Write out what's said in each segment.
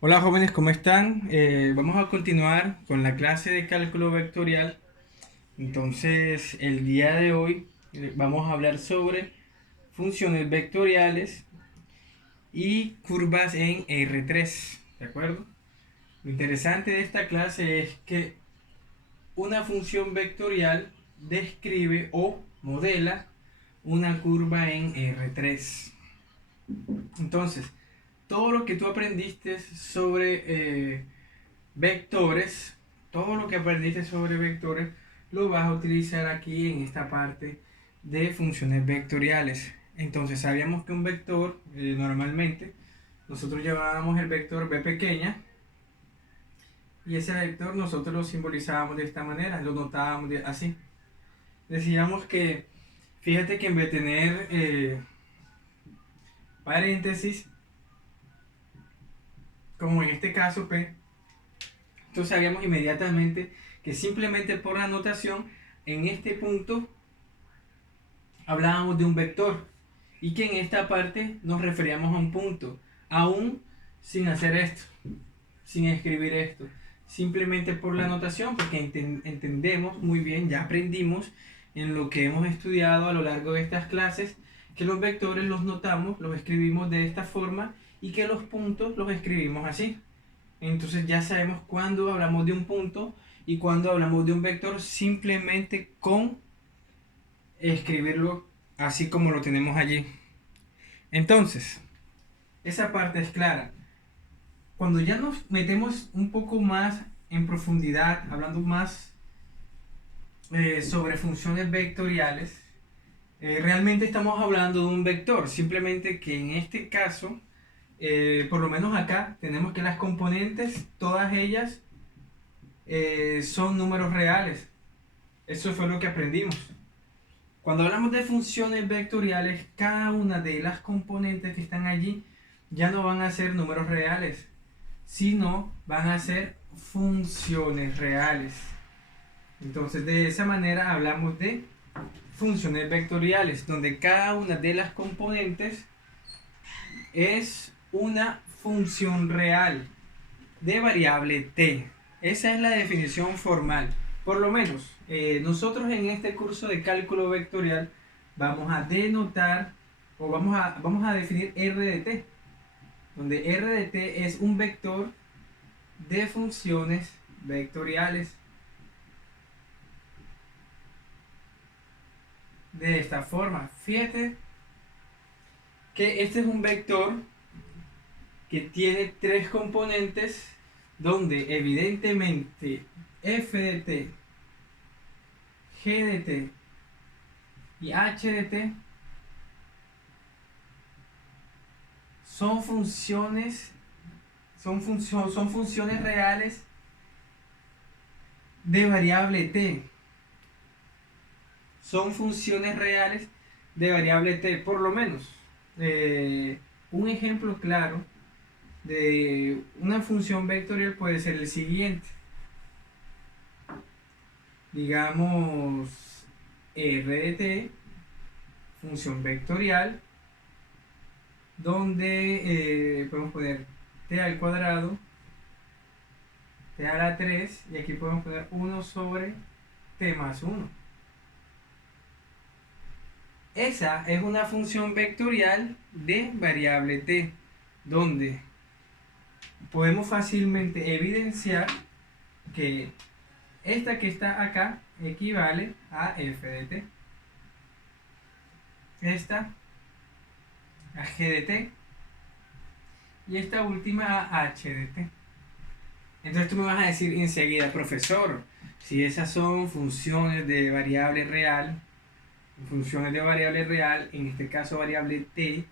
Hola jóvenes, ¿cómo están? Vamos a continuar con la clase de cálculo vectorial. Entonces, el día de hoy vamos a hablar sobre funciones vectoriales y curvas en R3, ¿de acuerdo? Lo interesante de esta clase es que una función vectorial describe o modela una curva en R3. Entonces, todo lo que tú aprendiste sobre vectores, todo lo que aprendiste sobre vectores lo vas a utilizar aquí en esta parte de funciones vectoriales. Entonces sabíamos que un vector normalmente nosotros llamábamos el vector b pequeña, y ese vector nosotros lo simbolizábamos de esta manera, lo notábamos así. Decíamos que, fíjate que en vez de tener paréntesis, como en este caso P, entonces sabíamos inmediatamente que simplemente por la notación en este punto hablábamos de un vector y que en esta parte nos referíamos a un punto, aún sin hacer esto, sin escribir esto, simplemente por la notación, porque entendemos muy bien, ya aprendimos en lo que hemos estudiado a lo largo de estas clases, que los vectores los notamos, los escribimos de esta forma y que los puntos los escribimos así. Entonces ya sabemos cuándo hablamos de un punto y cuándo hablamos de un vector simplemente con escribirlo así como lo tenemos allí. Entonces, esa parte es clara. Cuando ya nos metemos un poco más en profundidad, hablando más sobre funciones vectoriales, realmente estamos hablando de un vector, simplemente que en este caso, por lo menos acá, tenemos que las componentes, todas ellas, son números reales. Eso fue lo que aprendimos. Cuando hablamos de funciones vectoriales, cada una de las componentes que están allí ya no van a ser números reales, sino van a ser funciones reales. Entonces, de esa manera hablamos de funciones vectoriales, donde cada una de las componentes es una función real de variable t. Esa es la definición formal. Por lo menos, nosotros en este curso de cálculo vectorial vamos a denotar o vamos a definir R de t, donde R de t es un vector de funciones vectoriales de esta forma. Fíjate que este es un vector que tiene tres componentes donde evidentemente f de t, g de t y h de t son funciones son funciones reales de variable t. Son funciones reales de variable t, por lo menos. Un ejemplo claro de una función vectorial puede ser el siguiente. Digamos r de t, función vectorial, donde podemos poner t al cuadrado, t a la 3, y aquí podemos poner 1 sobre t más 1. Esa es una función vectorial de variable t, donde podemos fácilmente evidenciar que esta que está acá equivale a f de t, esta a g de t y esta última a h de t. Entonces tú me vas a decir enseguida, profesor, si esas son funciones de variable real, en este caso variable t,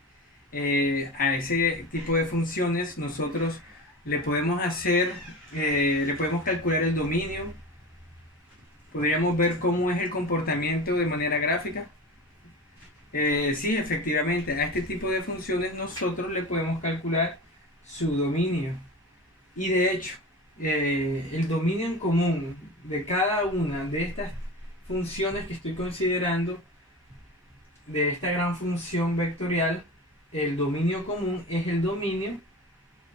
a ese tipo de funciones nosotros le podemos hacer, le podemos calcular el dominio, podríamos ver cómo es el comportamiento de manera gráfica. Sí, efectivamente, a este tipo de funciones nosotros le podemos calcular su dominio. Y de hecho, el dominio en común de cada una de estas funciones que estoy considerando, de esta gran función vectorial, el dominio común es el dominio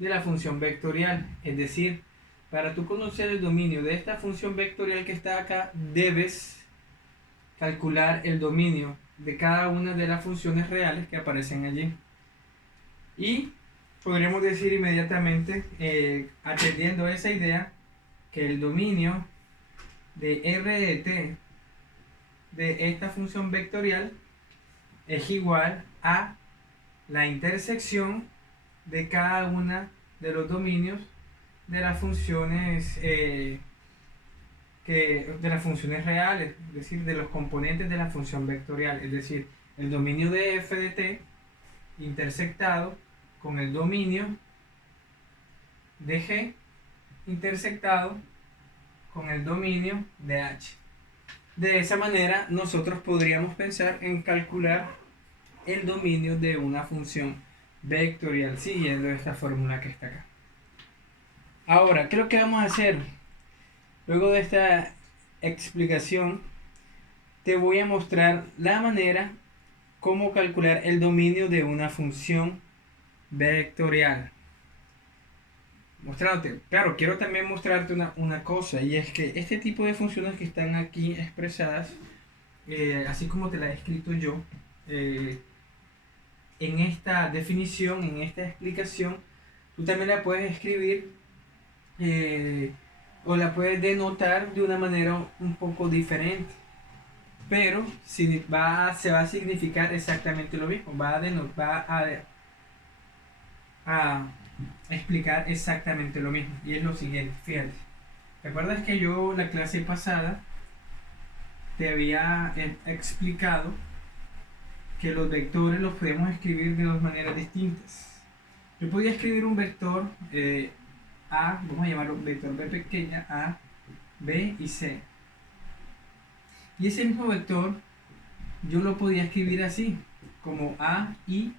de la función vectorial. Es decir, para tú conocer el dominio de esta función vectorial que está acá, debes calcular el dominio de cada una de las funciones reales que aparecen allí. Y podríamos decir inmediatamente, atendiendo a esa idea, que el dominio de r de t de esta función vectorial es igual a la intersección de cada una de los dominios de las funciones de las funciones reales, es decir, de los componentes de la función vectorial, es decir, el dominio de f de t intersectado con el dominio de g intersectado con el dominio de h. De esa manera nosotros podríamos pensar en calcular el dominio de una función vectorial siguiendo esta fórmula que está acá. Ahora, ¿qué es lo que vamos a hacer? Luego de esta explicación, te voy a mostrar la manera cómo calcular el dominio de una función vectorial. Mostrándote, claro, quiero también mostrarte una cosa, y es que este tipo de funciones que están aquí expresadas, así como te la he escrito yo, en esta definición, en esta explicación, tú también la puedes escribir o la puedes denotar de una manera un poco diferente, pero se va a significar exactamente lo mismo, va a explicar exactamente lo mismo, y es lo siguiente. Fíjate, ¿recuerdas que yo la clase pasada te había explicado que los vectores los podemos escribir de dos maneras distintas? Yo podía escribir un vector A, vamos a llamarlo vector B pequeña, A, B y C, y ese mismo vector yo lo podía escribir así, como AI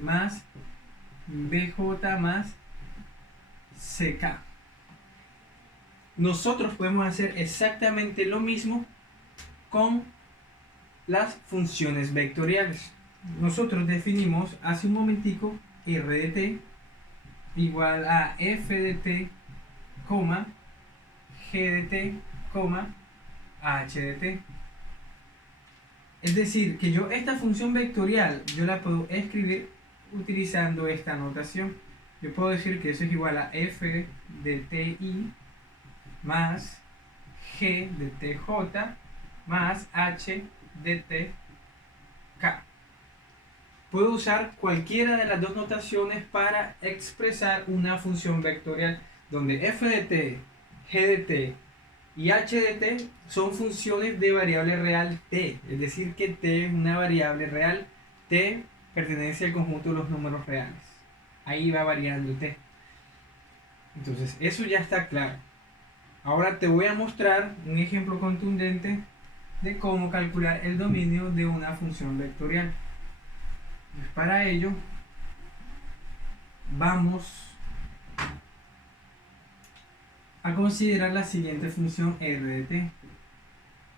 más BJ más CK. Nosotros podemos hacer exactamente lo mismo con las funciones vectoriales. Nosotros definimos hace un momentico r de t igual a f de t, g de t, h de t. Es decir, que yo esta función vectorial yo la puedo escribir utilizando esta notación. Yo puedo decir que eso es igual a f de ti más g de tj más h de tk. Puedo usar cualquiera de las dos notaciones para expresar una función vectorial donde f de t, g de t y h de t son funciones de variable real t, es decir que t es una variable real, t pertenece al conjunto de los números reales, ahí va variando t. Entonces eso ya está claro. Ahora te voy a mostrar un ejemplo contundente de cómo calcular el dominio de una función vectorial. Pues para ello vamos a considerar la siguiente función r de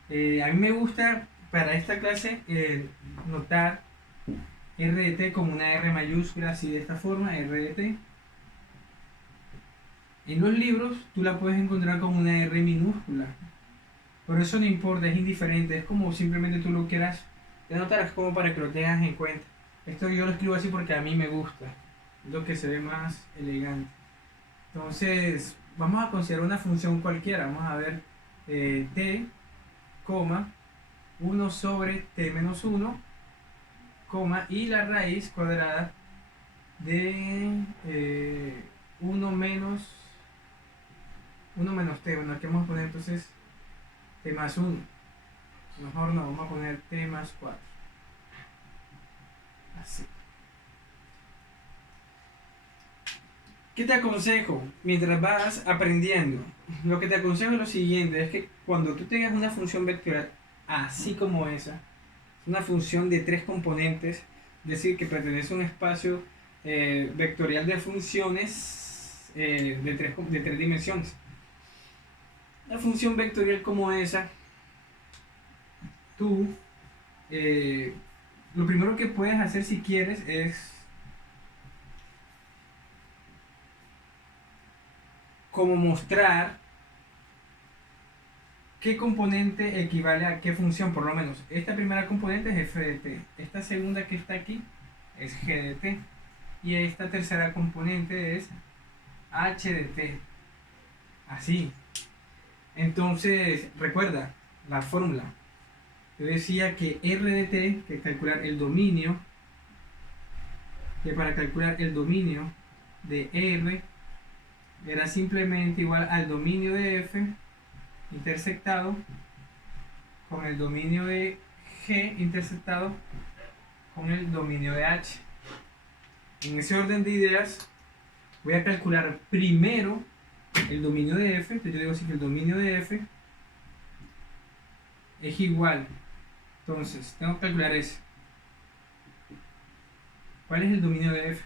t. A mí me gusta para esta clase notar r de t como una r mayúscula, así de esta forma, r de t. En los libros tú la puedes encontrar como una r minúscula, pero eso no importa, es indiferente, es como simplemente tú lo quieras denotar, es como para que lo tengas en cuenta. Esto yo lo escribo así porque a mí me gusta, es lo que se ve más elegante. Entonces vamos a considerar una función cualquiera, vamos a ver t, 1 sobre t menos 1, y la raíz cuadrada de 1 menos t. Bueno, aquí vamos a poner entonces t más 1. Mejor no, vamos a poner t más 4. Así. ¿Qué te aconsejo mientras vas aprendiendo? Lo que te aconsejo es lo siguiente, es que cuando tú tengas una función vectorial así como esa, una función de 3 componentes, es decir, que pertenece a un espacio vectorial de funciones de tres dimensiones. Una función vectorial como esa, tú lo primero que puedes hacer si quieres es como mostrar qué componente equivale a qué función, por lo menos. Esta primera componente es f de t, esta segunda que está aquí es g de t, y esta tercera componente es h de t. Así. Entonces, recuerda la fórmula. Yo decía que r de t, que es calcular el dominio, que para calcular el dominio de r era simplemente igual al dominio de f intersectado con el dominio de g intersectado con el dominio de h. En ese orden de ideas voy a calcular primero el dominio de f. Entonces yo digo así que el dominio de f es igual, entonces tengo que calcular ese. ¿Cuál es el dominio de f?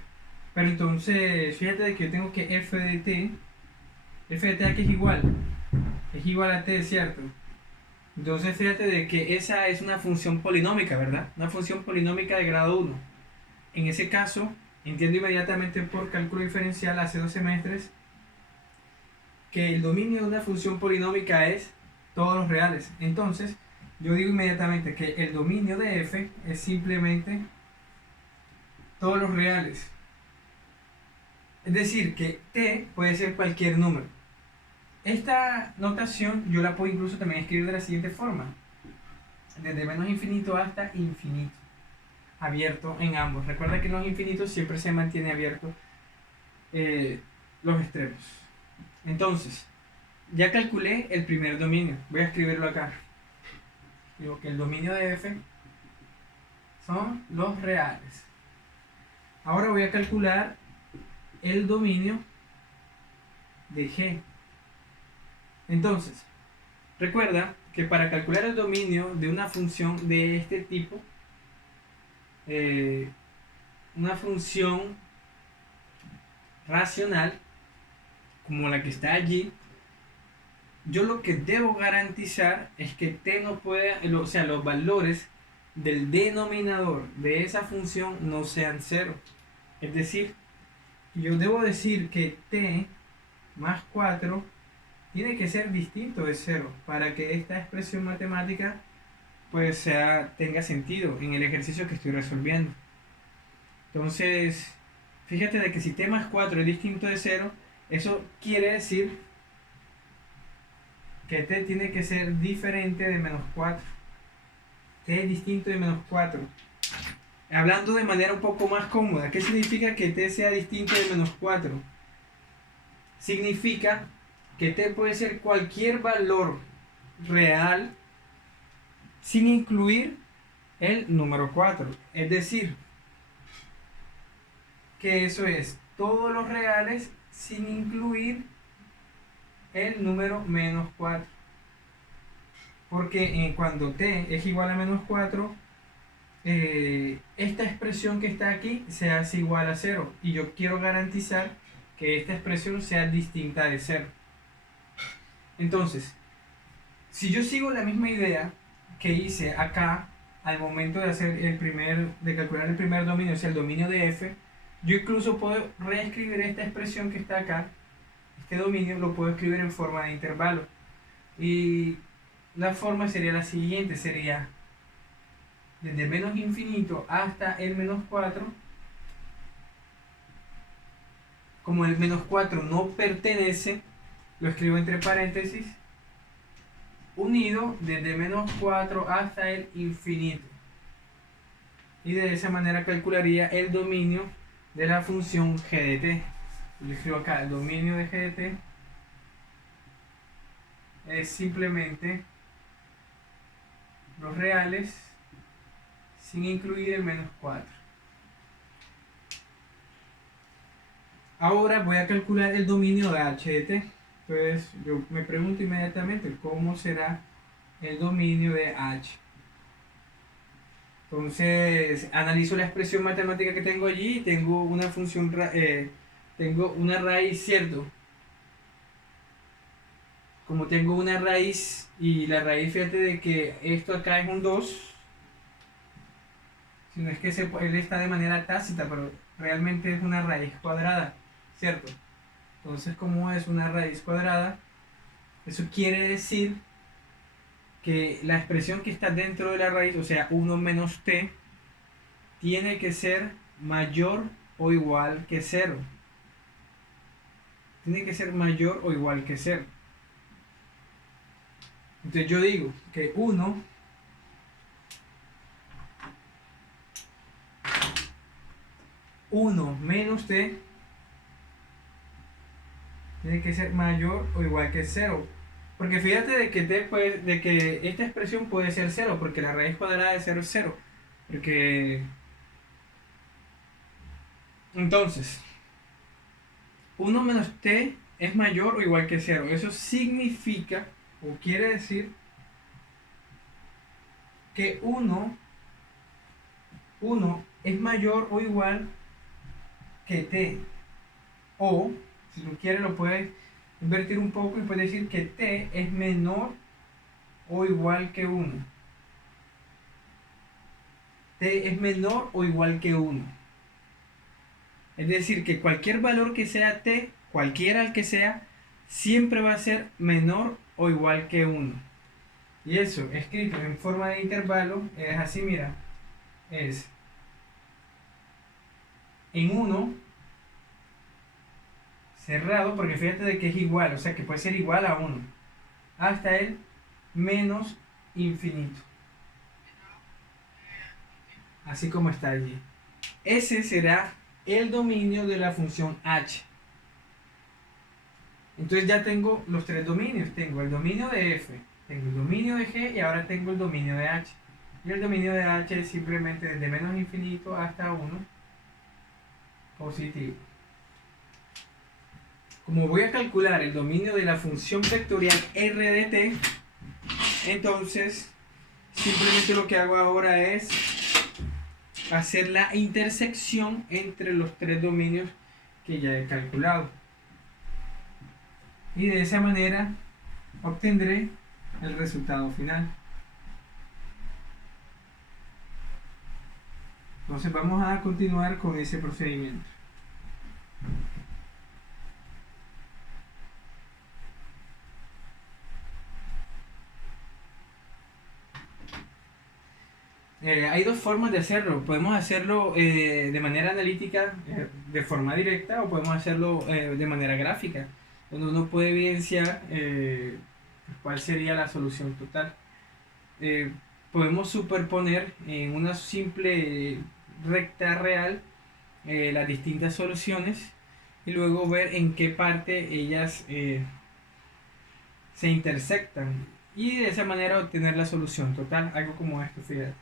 Pero entonces fíjate de que yo tengo que f de t aquí es igual a t, ¿cierto? Entonces fíjate de que esa es una función polinómica, ¿verdad? Una función polinómica de grado 1. En ese caso, entiendo inmediatamente por cálculo diferencial hace 2 semestres que el dominio de una función polinómica es todos los reales. Entonces, yo digo inmediatamente que el dominio de f es simplemente todos los reales. Es decir, que t puede ser cualquier número. Esta notación yo la puedo incluso también escribir de la siguiente forma. Desde menos infinito hasta infinito. Abierto en ambos. Recuerda que en los infinitos siempre se mantiene abierto los extremos. Entonces, ya calculé el primer dominio. Voy a escribirlo acá. Digo que el dominio de f son los reales. Ahora voy a calcular el dominio de g. Entonces, recuerda que para calcular el dominio de una función de este tipo, una función racional como la que está allí, yo lo que debo garantizar es que t no pueda, o sea, los valores del denominador de esa función no sean 0. Es decir, yo debo decir que t más 4 tiene que ser distinto de 0 para que esta expresión matemática pues tenga sentido en el ejercicio que estoy resolviendo. Entonces, fíjate de que si t más 4 es distinto de 0, eso quiere decir que t tiene que ser diferente de menos 4. T es distinto de menos 4. Hablando de manera un poco más cómoda, ¿qué significa que t sea distinto de menos 4? Significa que t puede ser cualquier valor real sin incluir el número 4. Es decir, que eso es todos los reales sin incluir el número menos 4. Porque cuando t es igual a menos 4, esta expresión que está aquí se hace igual a 0. Y yo quiero garantizar que esta expresión sea distinta de 0. Entonces, si yo sigo la misma idea que hice acá al momento de hacer de calcular el primer dominio, o sea, el dominio de f, yo incluso puedo reescribir esta expresión que está acá. Este dominio lo puedo escribir en forma de intervalo. Y la forma sería la siguiente, sería desde menos infinito hasta el menos 4. Como el menos 4 no pertenece, lo escribo entre paréntesis, unido desde menos 4 hasta el infinito. Y de esa manera calcularía el dominio de la función g de t. Lo escribo acá, el dominio de g de t es simplemente los reales sin incluir el menos 4. Ahora voy a calcular el dominio de h de t. Entonces yo me pregunto inmediatamente cómo será el dominio de h. Entonces analizo la expresión matemática que tengo allí. Tengo una función, tengo una raíz, ¿cierto? Como tengo una raíz y la raíz, fíjate de que esto acá es un 2. Si no es que él está de manera tácita, pero realmente es una raíz cuadrada, ¿cierto? Entonces, como es una raíz cuadrada, eso quiere decir que la expresión que está dentro de la raíz, o sea, 1 menos t, tiene que ser mayor o igual que 0. Tiene que ser mayor o igual que 0. Entonces yo digo que 1 menos t tiene que ser mayor o igual que 0. Porque fíjate de que, de que esta expresión puede ser 0, porque la raíz cuadrada de 0 es 0. Porque entonces, 1 menos t es mayor o igual que 0. Eso significa, o quiere decir, que 1 es mayor o igual que t. O, si tú quieres, lo puedes invertir un poco y puedes decir que t es menor o igual que 1. T es menor o igual que 1. Es decir, que cualquier valor que sea t, cualquiera el que sea, siempre va a ser menor o igual que 1. Y eso, escrito en forma de intervalo, es así, mira. Es en 1 cerrado, porque fíjate de que es igual, o sea que puede ser igual a 1, hasta el menos infinito. Así como está allí. Ese será el dominio de la función h. Entonces ya tengo los tres dominios. Tengo el dominio de f, tengo el dominio de g y ahora tengo el dominio de h. Y el dominio de h es simplemente desde menos infinito hasta 1 positivo. Como voy a calcular el dominio de la función vectorial r de t, entonces simplemente lo que hago ahora es hacer la intersección entre los tres dominios que ya he calculado. Y de esa manera obtendré el resultado final. Entonces vamos a continuar con ese procedimiento. Hay dos formas de hacerlo. Podemos hacerlo de manera analítica, de forma directa, o podemos hacerlo de manera gráfica, donde uno puede evidenciar cuál sería la solución total. Podemos superponer en una simple recta real las distintas soluciones y luego ver en qué parte ellas se intersectan y de esa manera obtener la solución total, algo como esto, fíjate.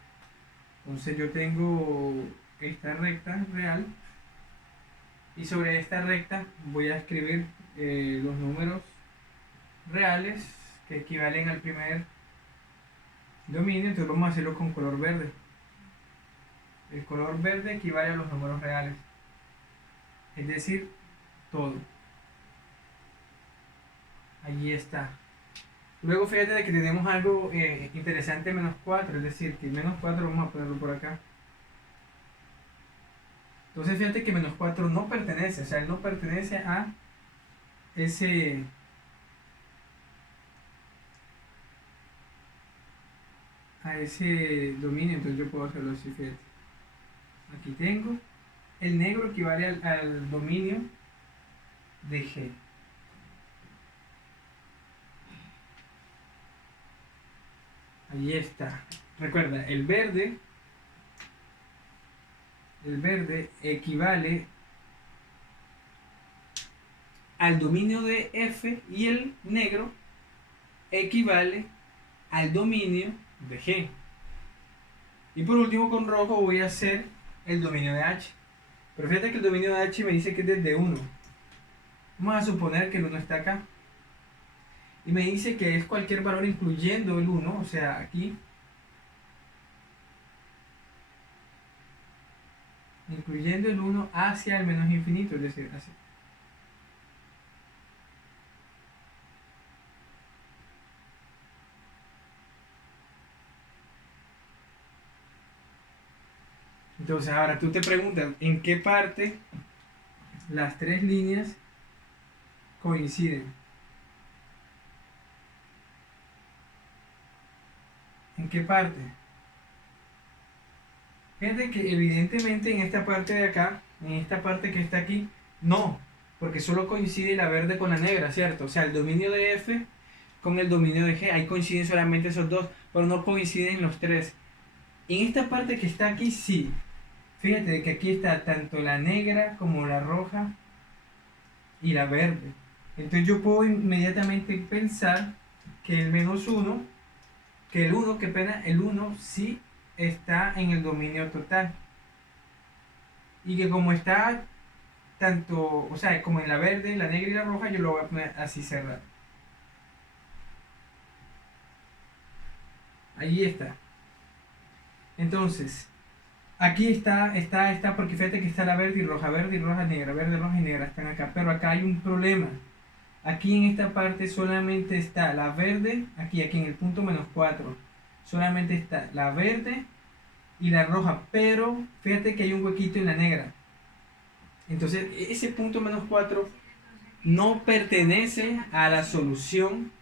Entonces yo tengo esta recta real y sobre esta recta voy a escribir los números reales que equivalen al primer dominio. Entonces vamos a hacerlo con color verde. El color verde equivale a los números reales, es decir, todo. Allí está. Luego fíjate de que tenemos algo interesante, menos 4, es decir, que menos 4 vamos a ponerlo por acá. Entonces fíjate que menos 4 no pertenece, o sea, él no pertenece a ese dominio. Entonces yo puedo hacerlo así, fíjate. Aquí tengo el negro equivale al dominio de G. Ahí está. Recuerda, el verde equivale al dominio de F y el negro equivale al dominio de G. Y por último con rojo voy a hacer el dominio de H. Pero fíjate que el dominio de H me dice que es desde 1. Vamos a suponer que el 1 está acá. Y me dice que es cualquier valor incluyendo el 1, o sea, aquí. Incluyendo el 1 hacia el menos infinito, es decir, así. Entonces ahora tú te preguntas, ¿en qué parte las tres líneas coinciden. ¿En qué parte? Fíjate que evidentemente en esta parte de acá, en esta parte que está aquí, no, porque solo coincide la verde con la negra, ¿cierto? O sea, el dominio de F con el dominio de G, ahí coinciden solamente esos dos, pero no coinciden los tres. En esta parte que está aquí, sí. Fíjate que aquí está tanto la negra como la roja y la verde. Entonces yo puedo inmediatamente pensar que el menos uno, que el uno, que pena, el uno sí está en el dominio total. Y que como está tanto, o sea, como en la verde, la negra y la roja, yo lo voy a poner así cerrado. Allí está. Entonces, aquí está, porque fíjate que está la verde y roja, negra, verde, roja y negra, están acá. Pero acá hay un problema. Aquí en esta parte solamente está la verde, aquí en el punto -4. Solamente está la verde y la roja, pero fíjate que hay un huequito en la negra. Entonces, ese punto -4 no pertenece a la solución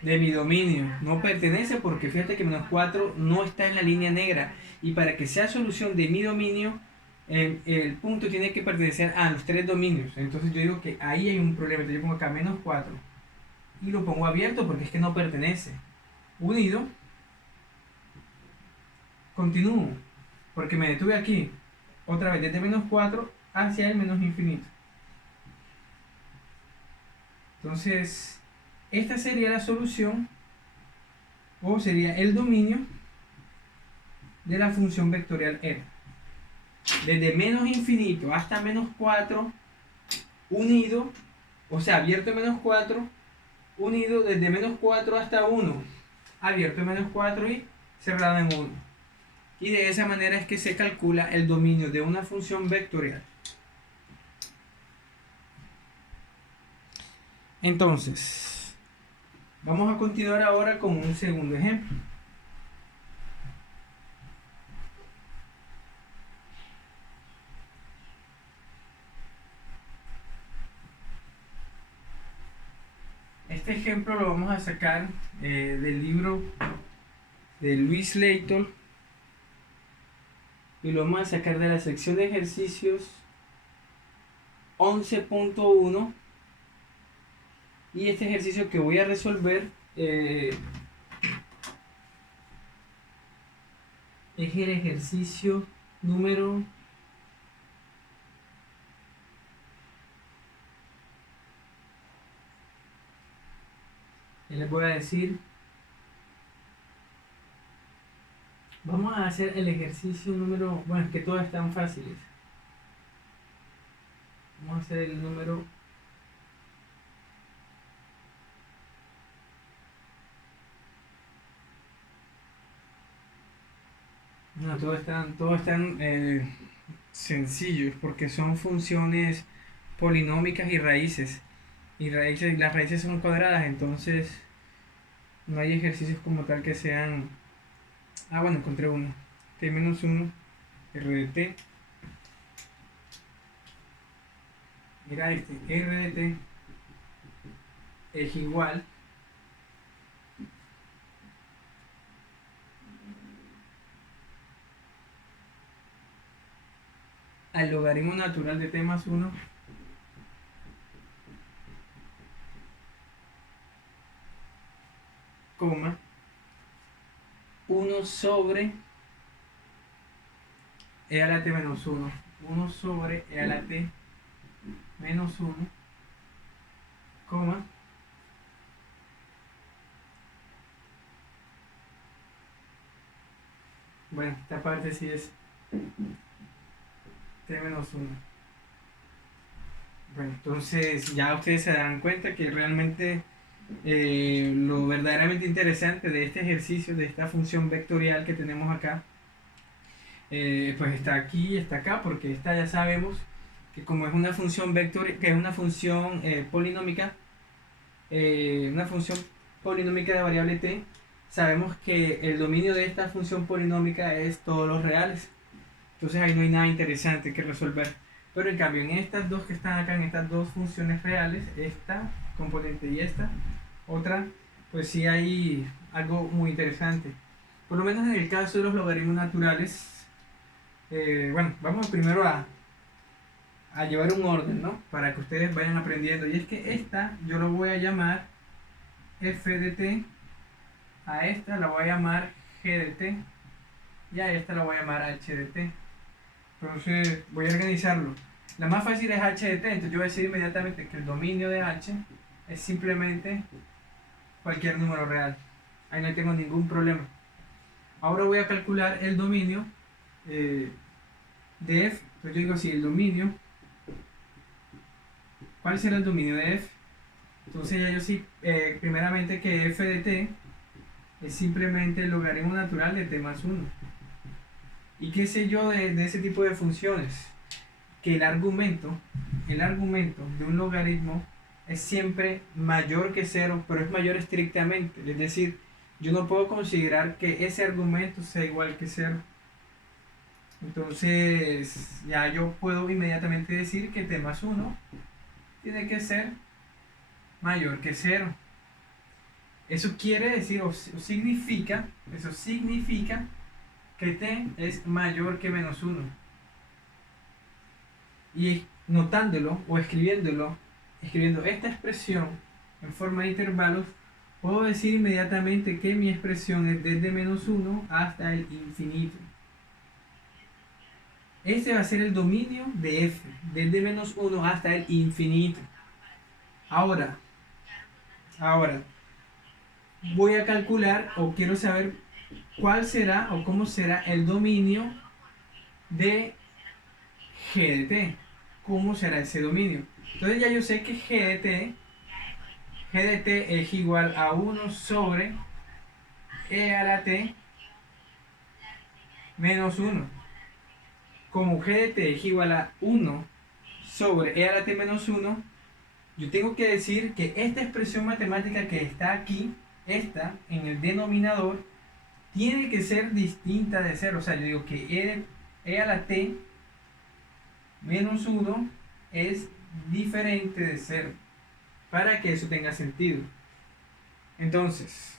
de mi dominio. No pertenece porque fíjate que -4 no está en la línea negra. Y para que sea solución de mi dominio, el punto tiene que pertenecer a los tres dominios. Entonces yo digo que ahí hay un problema. Entonces yo pongo acá -4 y lo pongo abierto porque es que no pertenece. Unido, continúo porque me detuve aquí. Otra vez desde -4 hacia el menos infinito. Entonces, esta sería la solución o sería el dominio de la función vectorial R. Desde menos infinito hasta -4 unido, o sea, abierto en -4, unido desde -4 hasta 1, abierto en -4 y cerrado en 1. Y de esa manera es que se calcula el dominio de una función vectorial. Entonces, vamos a continuar ahora con un segundo ejemplo. Este ejemplo lo vamos a sacar del libro de Luis Leighton y lo vamos a sacar de la sección de ejercicios 11.1. Y este ejercicio que voy a resolver es el ejercicio número les voy a decir, vamos a hacer el ejercicio número, bueno, es que todas están fáciles. Vamos a hacer el número no, todos están sencillos porque son funciones polinómicas y raíces. Y las raíces son cuadradas, entonces no hay ejercicios como tal que sean. Ah, bueno, encontré uno. T-1, R de T. Mira este, R de T es igual al logaritmo natural de T más 1 coma 1 sobre e a la t menos 1. 1 sobre e a la t menos 1, coma, bueno, esta parte sí es t menos 1. Bueno, entonces ya ustedes se darán cuenta que realmente lo verdaderamente interesante de este ejercicio, de esta función vectorial que tenemos acá, pues está aquí y está acá, porque esta ya sabemos que como es una función vectorial, que es una función polinómica de variable t, sabemos que el dominio de esta función polinómica es todos los reales. Entonces ahí no hay nada interesante que resolver. Pero en cambio, en estas dos que están acá, en estas dos funciones reales, esta componente y esta otra, pues sí hay algo muy interesante. Por lo menos en el caso de los logaritmos naturales, bueno, vamos primero a llevar un orden, ¿no? Para que ustedes vayan aprendiendo. Y es que esta yo lo voy a llamar f de t, a esta la voy a llamar g de t y a esta la voy a llamar h de t. Entonces voy a organizarlo. La más fácil es h de t, entonces yo voy a decir inmediatamente que el dominio de h es simplemente cualquier número real. Ahí no tengo ningún problema. Ahora voy a calcular el dominio de f. Entonces yo digo así, el dominio. ¿Cuál será el dominio de f? Entonces ya yo sí, primeramente que f de t es simplemente el logaritmo natural de t más 1. ¿Y qué sé yo de ese tipo de funciones? Que el argumento de un logaritmo es siempre mayor que 0, pero es mayor estrictamente. Es decir, yo no puedo considerar que ese argumento sea igual que 0. Entonces, ya yo puedo inmediatamente decir que t más 1 tiene que ser mayor que 0. Eso quiere decir, eso significa que t es mayor que menos 1. Y notándolo o escribiendo esta expresión en forma de intervalos, puedo decir inmediatamente que mi expresión es desde menos 1 hasta el infinito. Este va a ser el dominio de f, desde menos 1 hasta el infinito. Ahora, voy a calcular o quiero saber cuál será o cómo será el dominio de g de t. ¿Cómo será ese dominio? Entonces ya yo sé que g de t es igual a 1 sobre e a la t menos 1. Como g de t es igual a 1 sobre e a la t menos 1, yo tengo que decir que esta expresión matemática que está aquí, esta en el denominador, tiene que ser distinta de 0. O sea, yo digo que e a la t menos 1 es diferente de 0 para que eso tenga sentido. Entonces,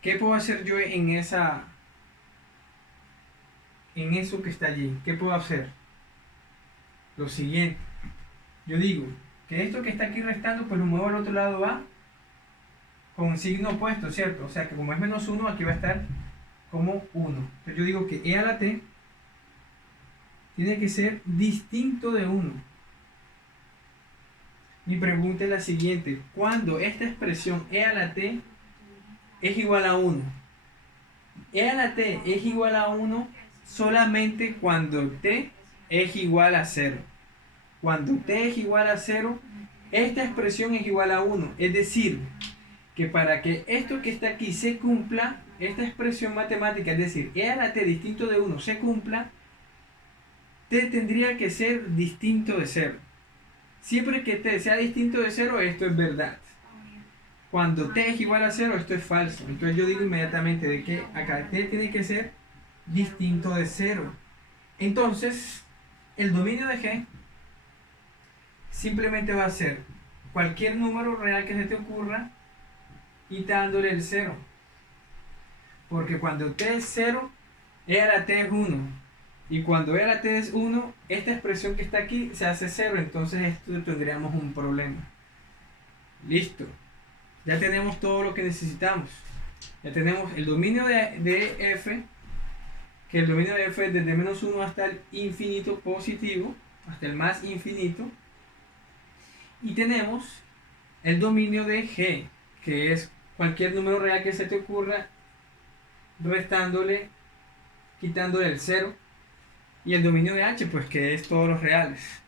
¿qué puedo hacer yo en eso que está allí? ¿Qué puedo hacer? Lo siguiente, yo digo que esto que está aquí restando, pues lo muevo al otro lado, va con signo opuesto, ¿cierto? O sea que como es menos 1, aquí va a estar como 1. Entonces yo digo que e a la t tiene que ser distinto de 1. Mi pregunta es la siguiente: ¿cuándo esta expresión e a la t es igual a 1? E a la t es igual a 1 solamente cuando t es igual a 0. Cuando t es igual a 0, esta expresión es igual a 1. Es decir, que para que esto que está aquí se cumpla, esta expresión matemática, es decir, e a la t distinto de 1 se cumpla, t tendría que ser distinto de 0. Siempre que t sea distinto de 0, esto es verdad. Cuando t es igual a 0, esto es falso. Entonces yo digo inmediatamente de que acá t tiene que ser distinto de 0. Entonces, el dominio de g simplemente va a ser cualquier número real que se te ocurra quitándole el 0. Porque cuando t es 0, e a la t es 1. Y cuando e a la t es 1, esta expresión que está aquí se hace 0. Entonces esto tendríamos un problema. Listo. Ya tenemos todo lo que necesitamos. Ya tenemos el dominio de f, que el dominio de f es desde menos 1 hasta el infinito positivo, hasta el más infinito. Y tenemos el dominio de g, que es cualquier número real que se te ocurra, restándole, quitándole el 0. Y el dominio de h, pues que es todos los reales.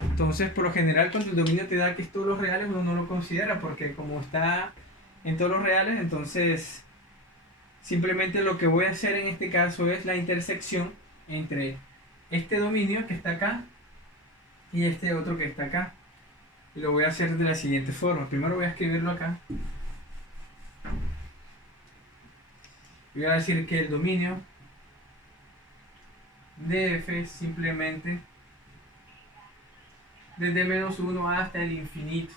Entonces, por lo general, cuando el dominio te da que es todos los reales, uno no lo considera, porque como está en todos los reales, entonces simplemente lo que voy a hacer en este caso es la intersección entre este dominio que está acá y este otro que está acá. Y lo voy a hacer de la siguiente forma. Primero voy a escribirlo acá. Voy a decir que el dominio de f simplemente desde -1 hasta el infinito.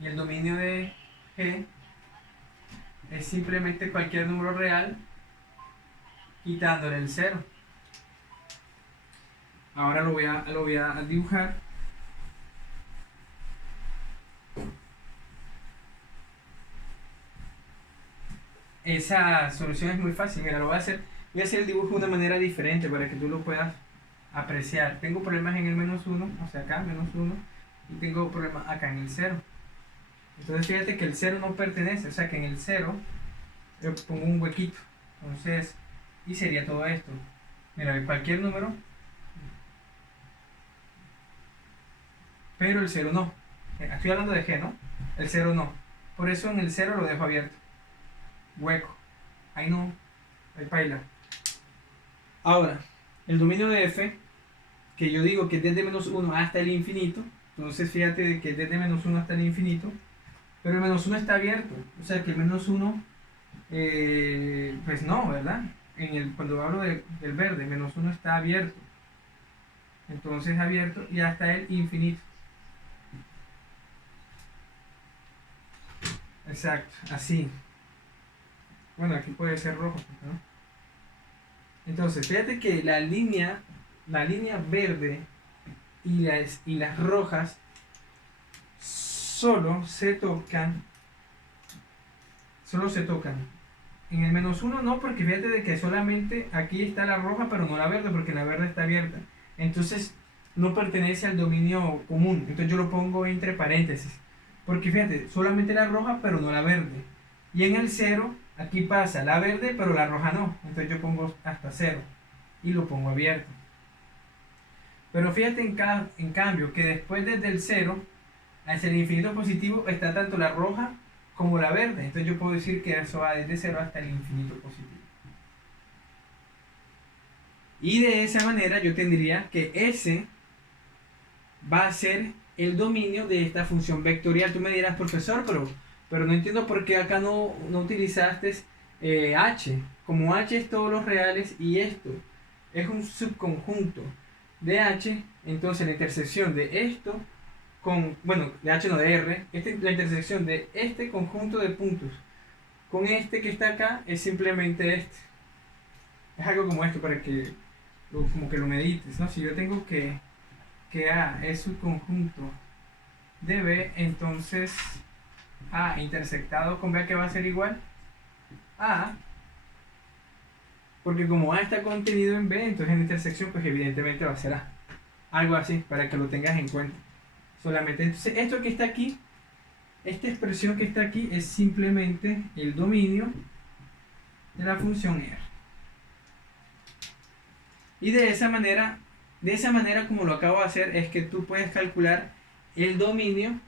Y el dominio de G es simplemente cualquier número real quitándole el 0. Ahora lo voy a dibujar. Esa solución es muy fácil. Mira, voy a hacer el dibujo de una manera diferente para que tú lo puedas apreciar. Tengo problemas en el -1, o sea acá, -1, y tengo problemas acá en el 0. Entonces fíjate que el 0 no pertenece, o sea que en el 0 yo pongo un huequito. Entonces, y sería todo esto. Mira, cualquier número, pero el 0 no. Estoy hablando de G, ¿no? El 0 no. Por eso en el 0 lo dejo abierto. Hueco. Ahí no. Ahí paila. Ahora, el dominio de F, que yo digo que es desde -1 hasta el infinito. Entonces fíjate de que es desde -1 hasta el infinito. Pero el -1 está abierto. O sea que el -1, pues no, ¿verdad? Cuando hablo del verde, -1 está abierto. Entonces abierto y hasta el infinito. Exacto, así. Bueno, aquí puede ser rojo, ¿no? Entonces, fíjate que la línea verde y las rojas solo se tocan. En el -1 no, porque fíjate de que solamente aquí está la roja, pero no la verde, porque la verde está abierta. Entonces, no pertenece al dominio común. Entonces yo lo pongo entre paréntesis. Porque fíjate, solamente la roja, pero no la verde. Y en el 0, aquí pasa la verde, pero la roja no. Entonces yo pongo hasta 0 y lo pongo abierto. Pero fíjate en cambio que después desde el 0 hacia el infinito positivo está tanto la roja como la verde. Entonces yo puedo decir que eso va desde 0 hasta el infinito positivo. Y de esa manera yo tendría que S va a ser el dominio de esta función vectorial. Tú me dirás, profesor, pero no entiendo por qué acá no utilizaste H. Como H es todos los reales y esto es un subconjunto de H, entonces la intersección de esto con, bueno, de H no de R, la intersección de este conjunto de puntos con este que está acá es simplemente este. Es algo como esto para que como que lo medites, ¿no? Si yo tengo que A es subconjunto de B, entonces A intersectado con B, que va a ser igual a, porque como A está contenido en B, entonces en intersección pues evidentemente va a ser A. Algo así, para que lo tengas en cuenta. Solamente, entonces esto que está aquí, esta expresión que está aquí es simplemente el dominio de la función R. Y de esa manera como lo acabo de hacer, es que tú puedes calcular el dominio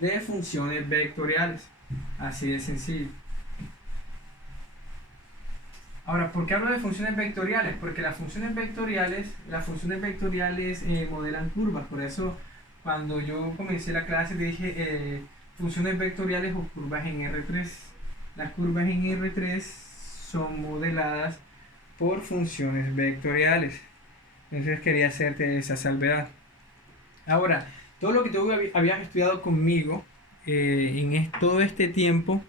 de funciones vectoriales. Así de sencillo. Ahora, ¿por qué hablo de funciones vectoriales? Porque las funciones vectoriales modelan curvas. Por eso, cuando yo comencé la clase, dije funciones vectoriales o curvas en R3. Las curvas en R3 son modeladas por funciones vectoriales. Entonces quería hacerte esa salvedad. Ahora, todo lo que tú habías estudiado conmigo todo este tiempo,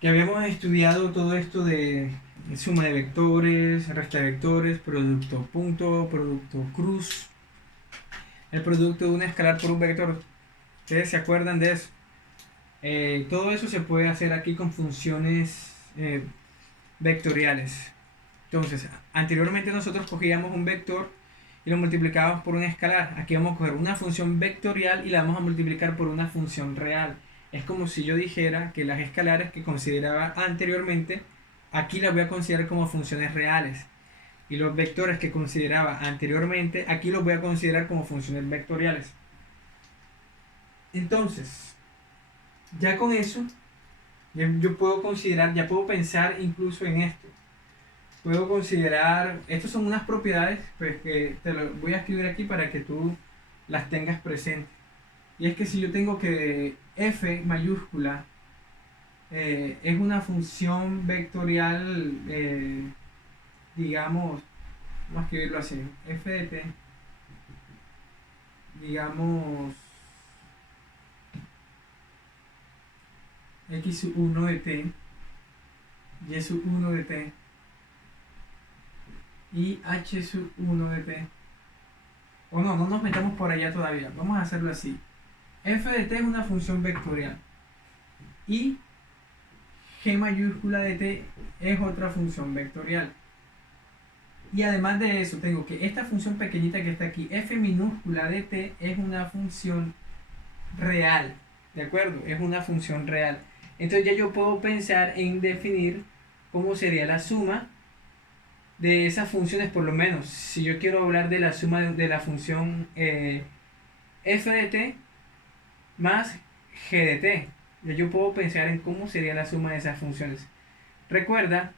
que habíamos estudiado todo esto de suma de vectores, resta de vectores, producto punto, producto cruz, el producto de una escalar por un vector. ¿Ustedes se acuerdan de eso? Todo eso se puede hacer aquí con funciones vectoriales. Entonces, anteriormente nosotros cogíamos un vector y lo multiplicábamos por un escalar. Aquí vamos a coger una función vectorial y la vamos a multiplicar por una función real. Es como si yo dijera que las escalares que consideraba anteriormente, aquí las voy a considerar como funciones reales. Y los vectores que consideraba anteriormente, aquí los voy a considerar como funciones vectoriales. Entonces, ya con eso, yo puedo considerar, ya puedo pensar incluso en esto. Puedo considerar, estas son unas propiedades pues, que te lo voy a escribir aquí para que tú las tengas presentes. Y es que si yo tengo que f mayúscula es una función vectorial, digamos, vamos a escribirlo así, f de t digamos, x sub 1 de t, y sub 1 de t, y h sub 1 de t. O no nos metamos por allá todavía. Vamos a hacerlo así. F de t es una función vectorial. Y g mayúscula de t es otra función vectorial. Y además de eso, tengo que esta función pequeñita que está aquí, f minúscula de t, es una función real. ¿De acuerdo? Es una función real. Entonces ya yo puedo pensar en definir cómo sería la suma de esas funciones, por lo menos. Si yo quiero hablar de la suma de la función f de t más g de t, ya yo puedo pensar en cómo sería la suma de esas funciones. Recuerda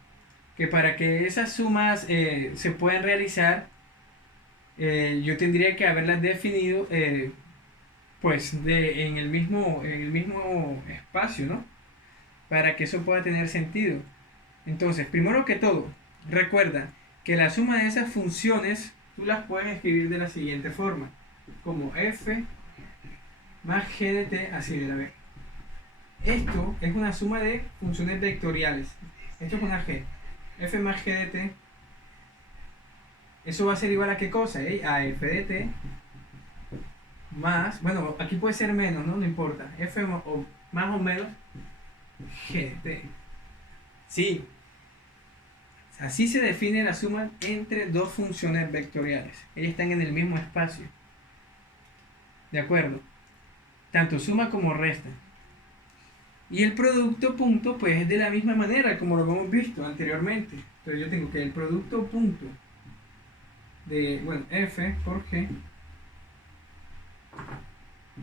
que para que esas sumas se puedan realizar, yo tendría que haberlas definido pues en el mismo espacio, ¿no? Para que eso pueda tener sentido. Entonces, primero que todo, recuerda que la suma de esas funciones tú las puedes escribir de la siguiente forma, como f más g de t, así de la vez. Esto es una suma de funciones vectoriales. Esto es una g. F más g de t. Eso va a ser igual a qué cosa, a f de t más, bueno, aquí puede ser menos, ¿no? No importa. F o más o menos g de t. Sí. Así se define la suma entre dos funciones vectoriales. Ellas están en el mismo espacio. ¿De acuerdo? Tanto suma como resta. Y el producto punto, pues es de la misma manera como lo hemos visto anteriormente. Entonces yo tengo que el producto punto de, bueno, f por g,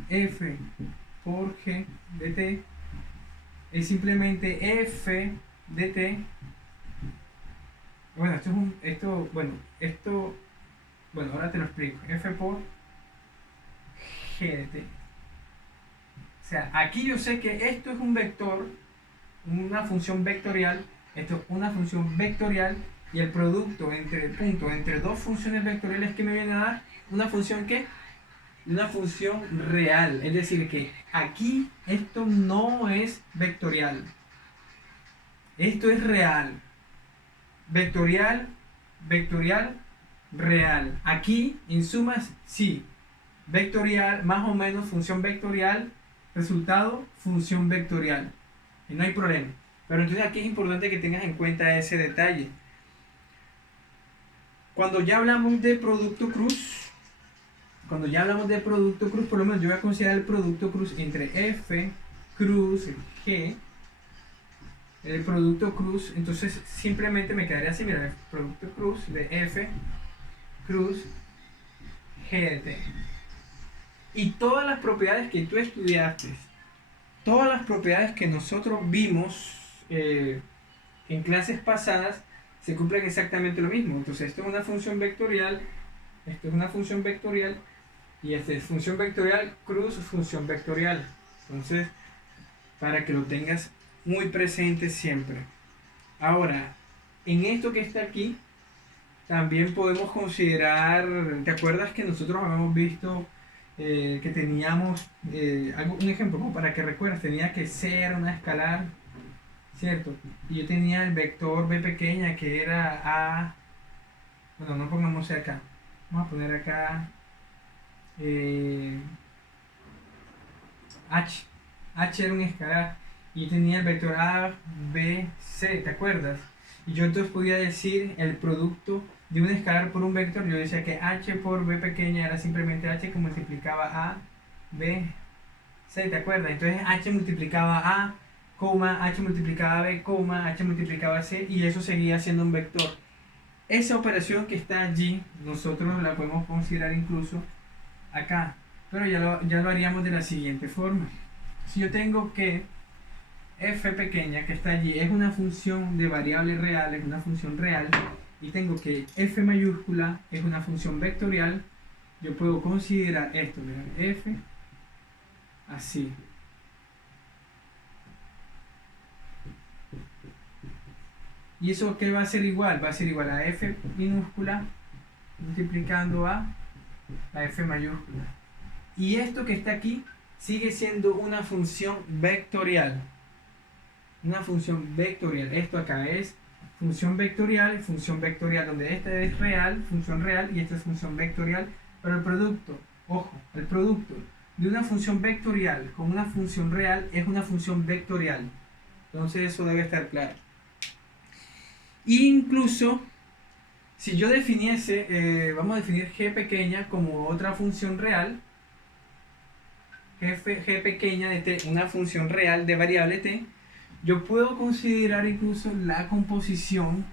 f por g de t, es simplemente f de t. Bueno, bueno, ahora te lo explico. F por g de t. O sea, aquí yo sé que esto es un vector, una función vectorial, esto es una función vectorial, y el producto entre dos funciones vectoriales que me viene a dar una función ¿qué? Una función real. Es decir, que aquí esto no es vectorial. Esto es real. Vectorial, vectorial, real. Aquí, en sumas, sí. Vectorial, más o menos, función vectorial, resultado, función vectorial. Y no hay problema. Pero entonces aquí es importante que tengas en cuenta ese detalle. Cuando ya hablamos de producto cruz, por lo menos yo voy a considerar el producto cruz entre f, cruz, g. El producto cruz, entonces simplemente me quedaría así, mira, el producto cruz de f, cruz, g de t. Y todas las propiedades que tú estudiaste, todas las propiedades que nosotros vimos en clases pasadas, se cumplen exactamente lo mismo. Entonces esto es una función vectorial, esto es una función vectorial, y esta es función vectorial, cruz, función vectorial. Entonces, para que lo tengas muy presente siempre. Ahora, en esto que está aquí, también podemos considerar, ¿te acuerdas que nosotros habíamos visto que teníamos, un ejemplo, como para que recuerdes, tenía que ser una escalar, ¿cierto? Y yo tenía el vector b pequeña que era a, bueno, no pongamos C acá, vamos a poner acá h era un escalar, y tenía el vector a, b, c, ¿te acuerdas? Y yo entonces podía decir el producto de un escalar por un vector. Yo decía que h por b pequeña era simplemente h que multiplicaba a, b, c, ¿te acuerdas? Entonces h multiplicaba a, h multiplicaba b, h multiplicaba c, y eso seguía siendo un vector. Esa operación que está allí, nosotros la podemos considerar incluso acá, pero ya lo haríamos de la siguiente forma. Si yo tengo que f pequeña que está allí es una función de variable real, es una función real, y tengo que f mayúscula es una función vectorial, yo puedo considerar esto, mira, f así. ¿Y eso qué va a ser igual? Va a ser igual a f minúscula multiplicando a f mayúscula. Y esto que está aquí sigue siendo una función vectorial. Una función vectorial. Esto acá es función vectorial donde esta es real, función real, y esta es función vectorial. Pero el producto, ojo, el producto de una función vectorial con una función real es una función vectorial. Entonces eso debe estar claro. Incluso si yo definiese, vamos a definir g pequeña como otra función real, g pequeña de t, una función real de variable t, yo puedo considerar incluso la composición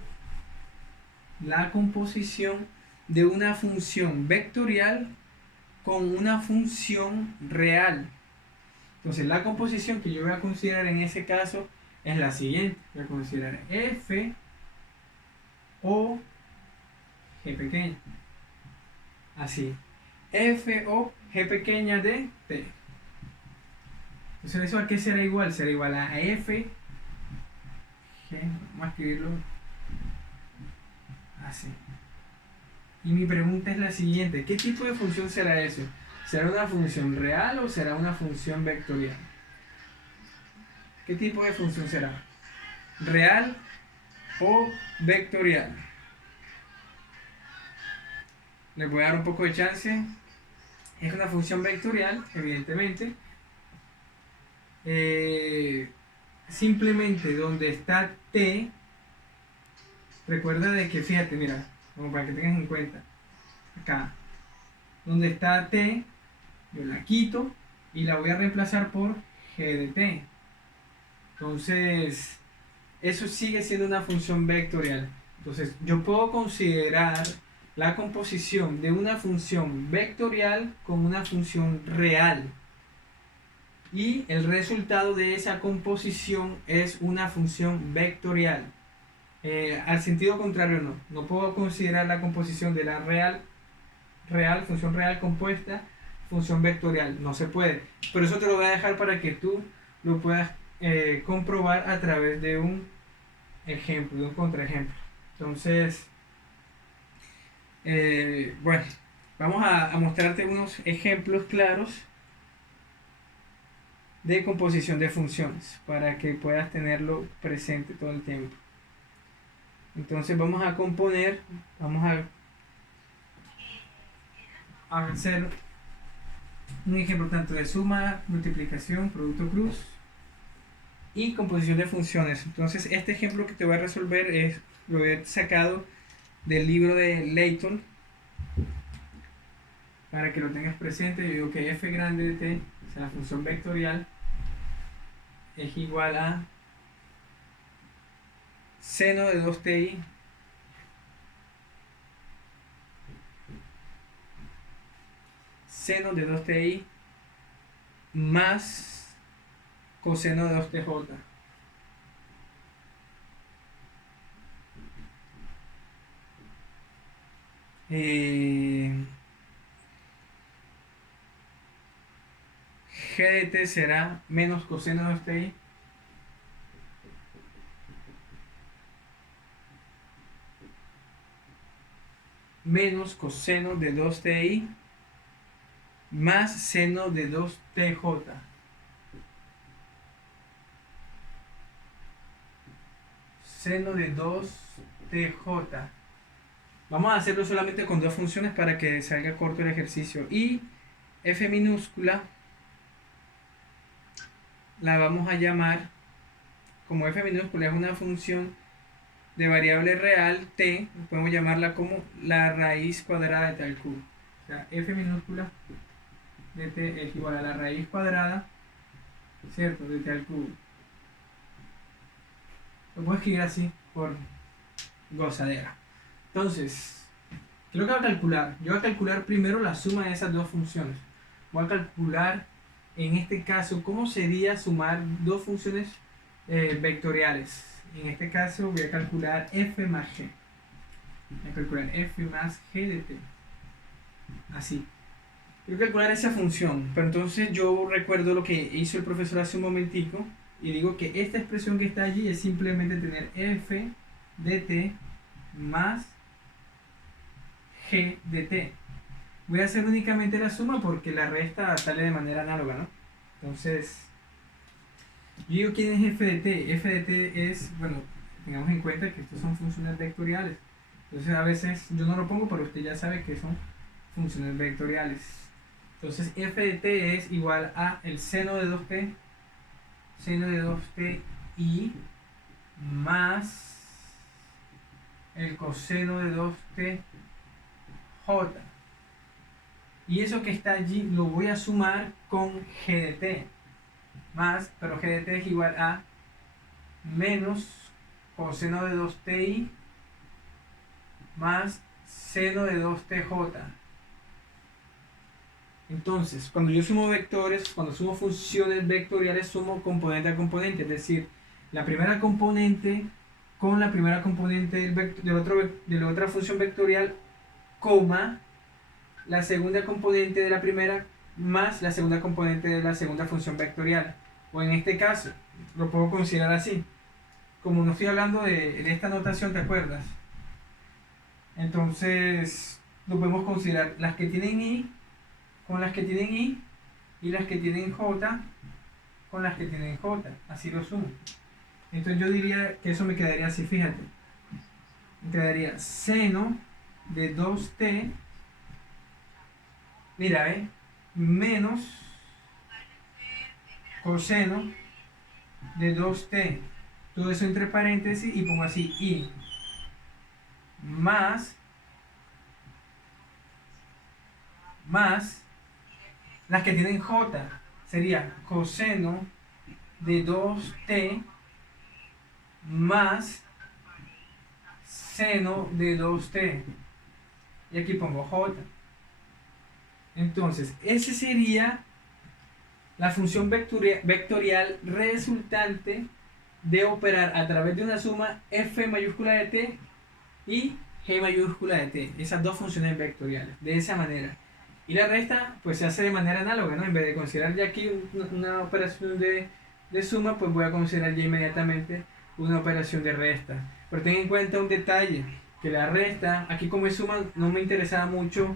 de una función vectorial con una función real. Entonces la composición que yo voy a considerar en ese caso es la siguiente. Voy a considerar f o g pequeña. Así. F o g pequeña de t. Entonces, ¿eso a qué será igual? Será igual a f g. Vamos a escribirlo así. Y mi pregunta es la siguiente. ¿Qué tipo de función será eso? ¿Será una función real o será una función vectorial? ¿Qué tipo de función será? ¿Real o vectorial? Les voy a dar un poco de chance. Es una función vectorial, evidentemente. Simplemente donde está t, recuerda de que, fíjate, mira, como para que tengas en cuenta, acá, donde está t, yo la quito y la voy a reemplazar por g de t. Entonces, eso sigue siendo una función vectorial. Entonces, yo puedo considerar la composición de una función vectorial con una función real. Y el resultado de esa composición es una función vectorial. Al sentido contrario no puedo considerar la composición de la función real compuesta, función vectorial, no se puede. Pero eso te lo voy a dejar para que tú lo puedas comprobar a través de un ejemplo, de un contraejemplo. Entonces, bueno, vamos a mostrarte unos ejemplos claros de composición de funciones para que puedas tenerlo presente todo el tiempo. Entonces vamos a componer, vamos a hacer un ejemplo tanto de suma, multiplicación, producto cruz y composición de funciones. Entonces este ejemplo que te voy a resolver lo he sacado del libro de Layton para que lo tengas presente. Yo digo que f grande de t, o sea la función vectorial, es igual a seno de 2ti seno de 2ti más coseno de 2tj. G de t será menos coseno de 2ti menos coseno de 2ti más seno de 2tj. Seno de 2tj. Vamos a hacerlo solamente con dos funciones para que salga corto el ejercicio. Y f minúscula la vamos a llamar, como f minúscula es una función de variable real t, podemos llamarla como la raíz cuadrada de tal cubo. O sea, f minúscula de t es igual a la raíz cuadrada, ¿cierto?, de t al cubo. Lo puedo escribir así por gozadera. Entonces, ¿qué es lo que voy a calcular? Yo voy a calcular primero la suma de esas dos funciones. Voy a calcular, en este caso, cómo sería sumar dos funciones vectoriales. En este caso voy a calcular f más g. Voy a calcular f más g de t. Así. Voy a calcular esa función. Pero entonces yo recuerdo lo que hizo el profesor hace un momentico. Y digo que esta expresión que está allí es simplemente tener f de t más g de t. voy a hacer únicamente la suma porque la resta sale de manera análoga, ¿no? Entonces, yo digo, ¿quién es f de t? F de t es, bueno, tengamos en cuenta que estos son funciones vectoriales. Entonces a veces yo no lo pongo, pero usted ya sabe que son funciones vectoriales. Entonces f de t es igual a el seno de 2t, seno de 2t y más el coseno de 2t j. Y eso que está allí lo voy a sumar con g de t. Más, pero g de t es igual a menos coseno de 2ti más seno de 2tj. Entonces, cuando yo sumo vectores, cuando sumo funciones vectoriales, sumo componente a componente, es decir, la primera componente con la primera componente de la otra función vectorial, coma, la segunda componente de la primera más la segunda componente de la segunda función vectorial. O en este caso, lo puedo considerar así. Como no estoy hablando de esta notación, ¿te acuerdas? Entonces, lo podemos considerar las que tienen i con las que tienen i y las que tienen j con las que tienen j. Así lo sumo. Entonces yo diría que eso me quedaría así, fíjate. Me quedaría seno de 2t, mira, menos coseno de 2t. Todo eso entre paréntesis y pongo así i más las que tienen j. Sería coseno de 2t más seno de 2t. Y aquí pongo j. Entonces, esa sería la función vectorial resultante de operar a través de una suma f mayúscula de t y g mayúscula de t. Esas dos funciones vectoriales. De esa manera. Y la resta, pues se hace de manera análoga, ¿no? En vez de considerar ya aquí una operación de suma, pues voy a considerar ya inmediatamente una operación de resta. Pero ten en cuenta un detalle, que la resta, aquí como es suma, no me interesaba mucho,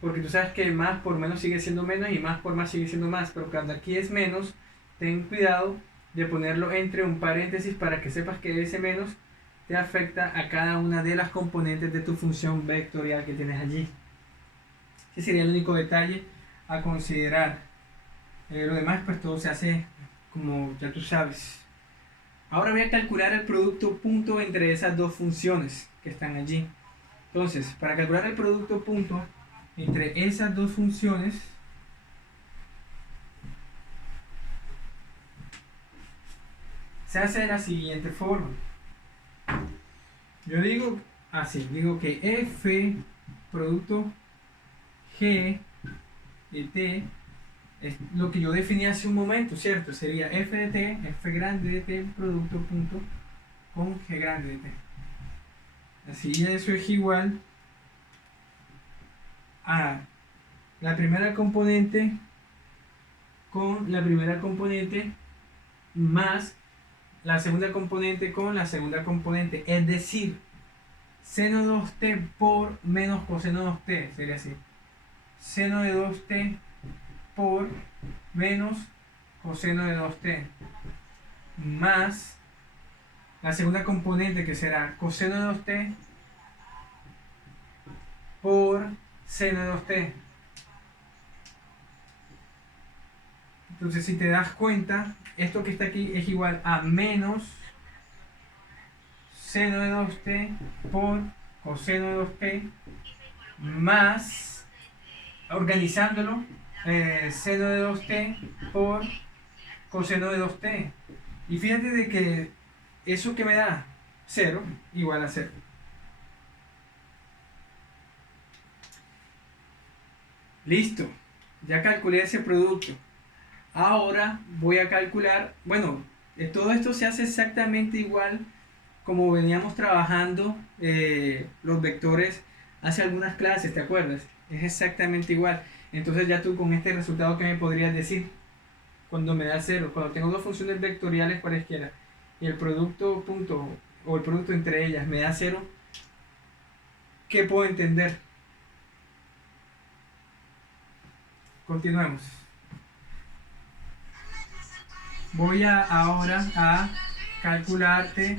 porque tú sabes que más por menos sigue siendo menos y más por más sigue siendo más, pero cuando aquí es menos, ten cuidado de ponerlo entre un paréntesis para que sepas que ese menos te afecta a cada una de las componentes de tu función vectorial que tienes allí. Ese sería el único detalle a considerar. Lo demás, pues todo se hace como ya tú sabes. Ahora voy a calcular el producto punto entre esas dos funciones que están allí. Entonces, para calcular el producto punto entre esas dos funciones, se hace de la siguiente forma. Yo digo así, digo que f producto g de t es lo que yo definí hace un momento, ¿cierto? Sería f de t, f grande de t, producto punto con g grande de t. Así eso es igual a la primera componente con la primera componente más la segunda componente con la segunda componente, es decir, seno de 2t por menos coseno de 2t, sería así. Seno de 2t por menos coseno de 2t más la segunda componente que será coseno de 2t por seno de 2t. Entonces, si te das cuenta, esto que está aquí es igual a menos seno de 2t por coseno de 2t más, organizándolo, seno de 2t por coseno de 2t. Y fíjate de que eso que me da 0 igual a 0. Listo, ya calculé ese producto. Ahora voy a calcular, bueno, todo esto se hace exactamente igual como veníamos trabajando los vectores hace algunas clases, ¿te acuerdas? Es exactamente igual. Entonces ya tú con este resultado, ¿qué me podrías decir? Cuando me da 0, cuando tengo dos funciones vectoriales cualesquiera y el producto punto o el producto entre ellas me da 0, ¿qué puedo entender? continuemos. Voy ahora a calcularte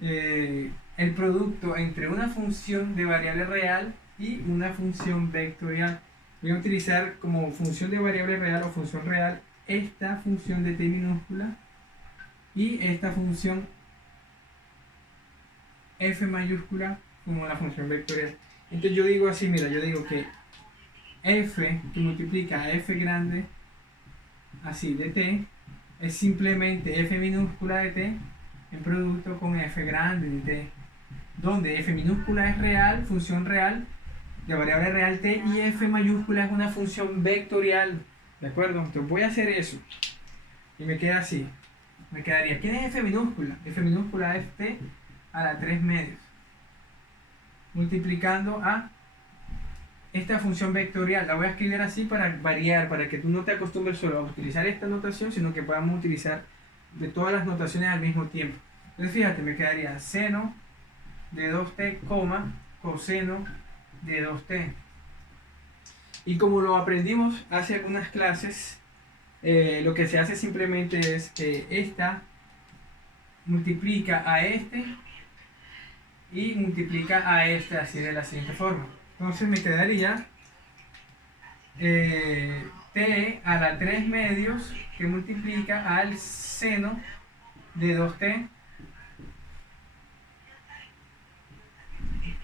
el producto entre una función de variable real y una función vectorial. Voy a utilizar como función de variable real o función real esta función de t minúscula y esta función f mayúscula como la función vectorial. Entonces yo digo así, mira, yo digo que f que multiplica a f grande así de t es simplemente f minúscula de t en producto con f grande de t, donde f minúscula es real, función real de variable real t, y f mayúscula es una función vectorial, ¿de acuerdo? Entonces voy a hacer eso y me queda así, me quedaría, ¿quién es f minúscula? F minúscula es t a la 3 medios multiplicando a esta función vectorial. La voy a escribir así para variar, para que tú no te acostumbres solo a utilizar esta notación, sino que podamos utilizar de todas las notaciones al mismo tiempo. Entonces fíjate, me quedaría seno de 2t, coseno de 2t. Y como lo aprendimos hace algunas clases, lo que se hace simplemente es que esta multiplica a este y multiplica a este así de la siguiente forma. Entonces me quedaría t a la 3 medios que multiplica al seno de 2t,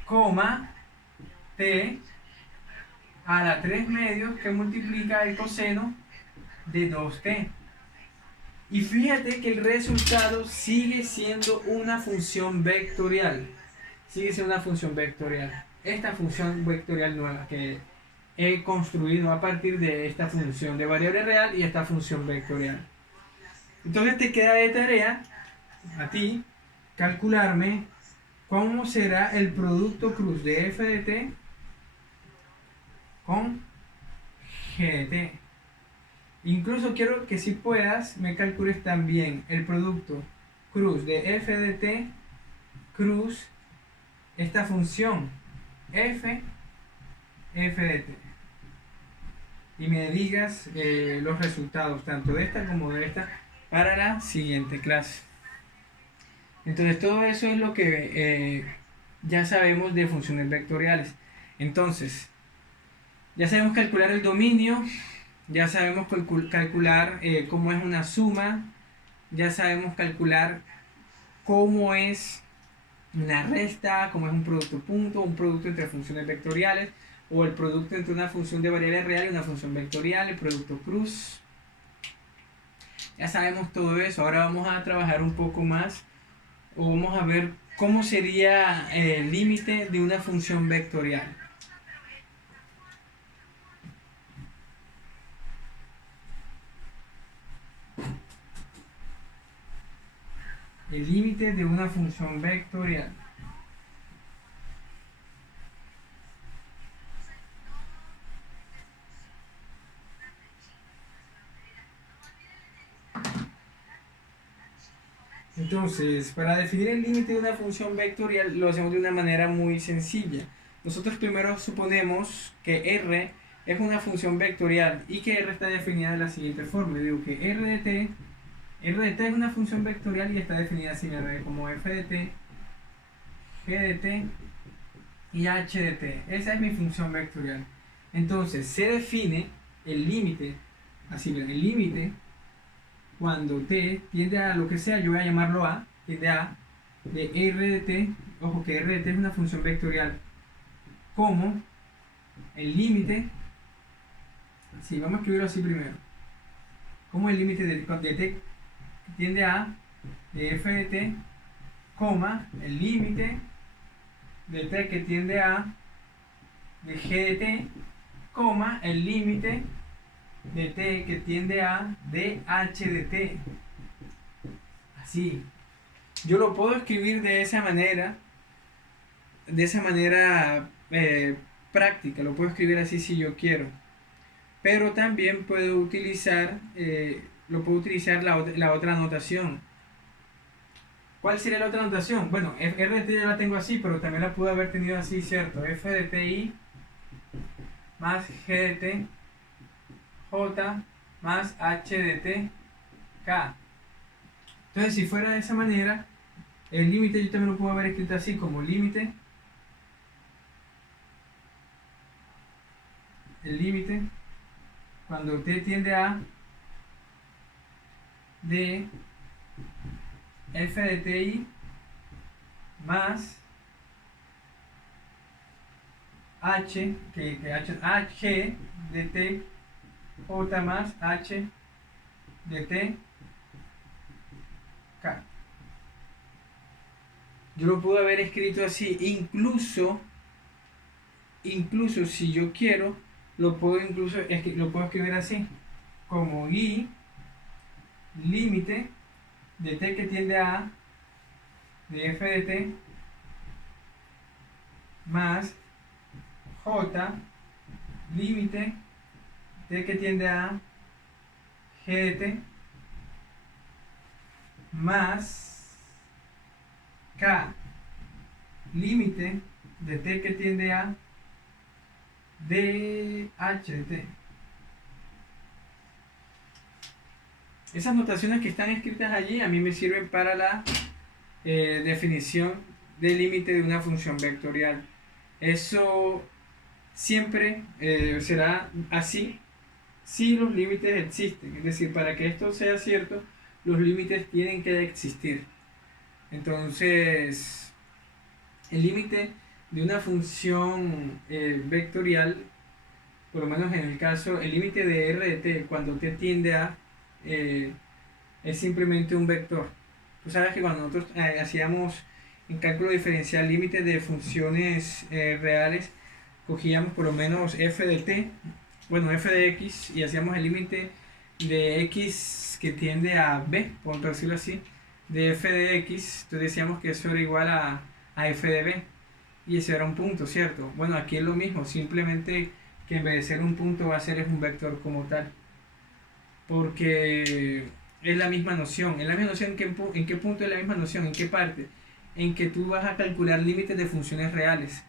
coma t a la 3 medios que multiplica el coseno de 2t. Y fíjate que el resultado sigue siendo una función vectorial. Sigue siendo una función vectorial. Esta función vectorial nueva que he construido a partir de esta función de variable real y esta función vectorial. Entonces te queda de tarea a ti calcularme cómo será el producto cruz de f de t con g de t. Incluso quiero que si puedas me calcules también el producto cruz de f de t cruz esta función f de t. Y me digas los resultados tanto de esta como de esta para la siguiente clase. Entonces todo eso es lo que ya sabemos de funciones vectoriales. Entonces, ya sabemos calcular el dominio, ya sabemos calcular cómo es una suma, ya sabemos calcular cómo es una resta, cómo es un producto punto, un producto entre funciones vectoriales, o el producto entre una función de variable real y una función vectorial, el producto cruz. Ya sabemos todo eso. Ahora vamos a trabajar un poco más, o vamos a ver cómo sería el límite de una función vectorial. El límite de una función vectorial. Entonces, para definir el límite de una función vectorial lo hacemos de una manera muy sencilla. Nosotros primero suponemos que R es una función vectorial y que R está definida de la siguiente forma. Le digo que R de t es una función vectorial y está definida así como f de t, g de t y h de t. Esa es mi función vectorial. Entonces, se define el límite, así el límite, cuando t tiende a lo que sea, yo voy a llamarlo a, tiende a, de r de t, ojo que r de t es una función vectorial, como el límite, así, vamos a escribirlo así primero, como el límite de t tiende a, de f de t, coma, el límite de t que tiende a, de g de t, coma, el límite de t que tiende a de h de t. Así. Yo lo puedo escribir de esa manera práctica, lo puedo escribir así si yo quiero. Pero también puedo utilizar, la otra notación. ¿Cuál sería la otra notación? Bueno, r de t ya la tengo así, pero también la pude haber tenido así, ¿cierto? F de ti más g de t J más H de T, K. Entonces, si fuera de esa manera, el límite yo también lo puedo haber escrito así, como límite, el límite, cuando T tiende a, de F de TI más H, H de T, J más H de T, K. Yo lo puedo haber escrito así, incluso si yo quiero, lo puedo escribir así, como I límite de T que tiende a A, de F de T, más J límite T que tiende a G de T, más K límite de T que tiende a DH de T. Esas notaciones que están escritas allí a mí me sirven para la definición del límite de una función vectorial. Eso siempre será así si los límites existen. Es decir, para que esto sea cierto, los límites tienen que existir. Entonces, el límite de una función vectorial, por lo menos en el caso, el límite de r de t cuando t tiende a es simplemente un vector. Tú sabes que cuando nosotros hacíamos en cálculo diferencial límites de funciones reales, cogíamos por lo menos f de t, bueno, f de x, y hacíamos el límite de x que tiende a b, por decirlo así, de f de x. Entonces decíamos que eso era igual a f de b, y ese era un punto, ¿cierto? Bueno, aquí es lo mismo, simplemente que en vez de ser un punto va a ser es un vector como tal, porque es la misma noción. ¿Es la misma noción? ¿En qué punto es la misma noción? ¿En qué parte? En que tú vas a calcular límites de funciones reales.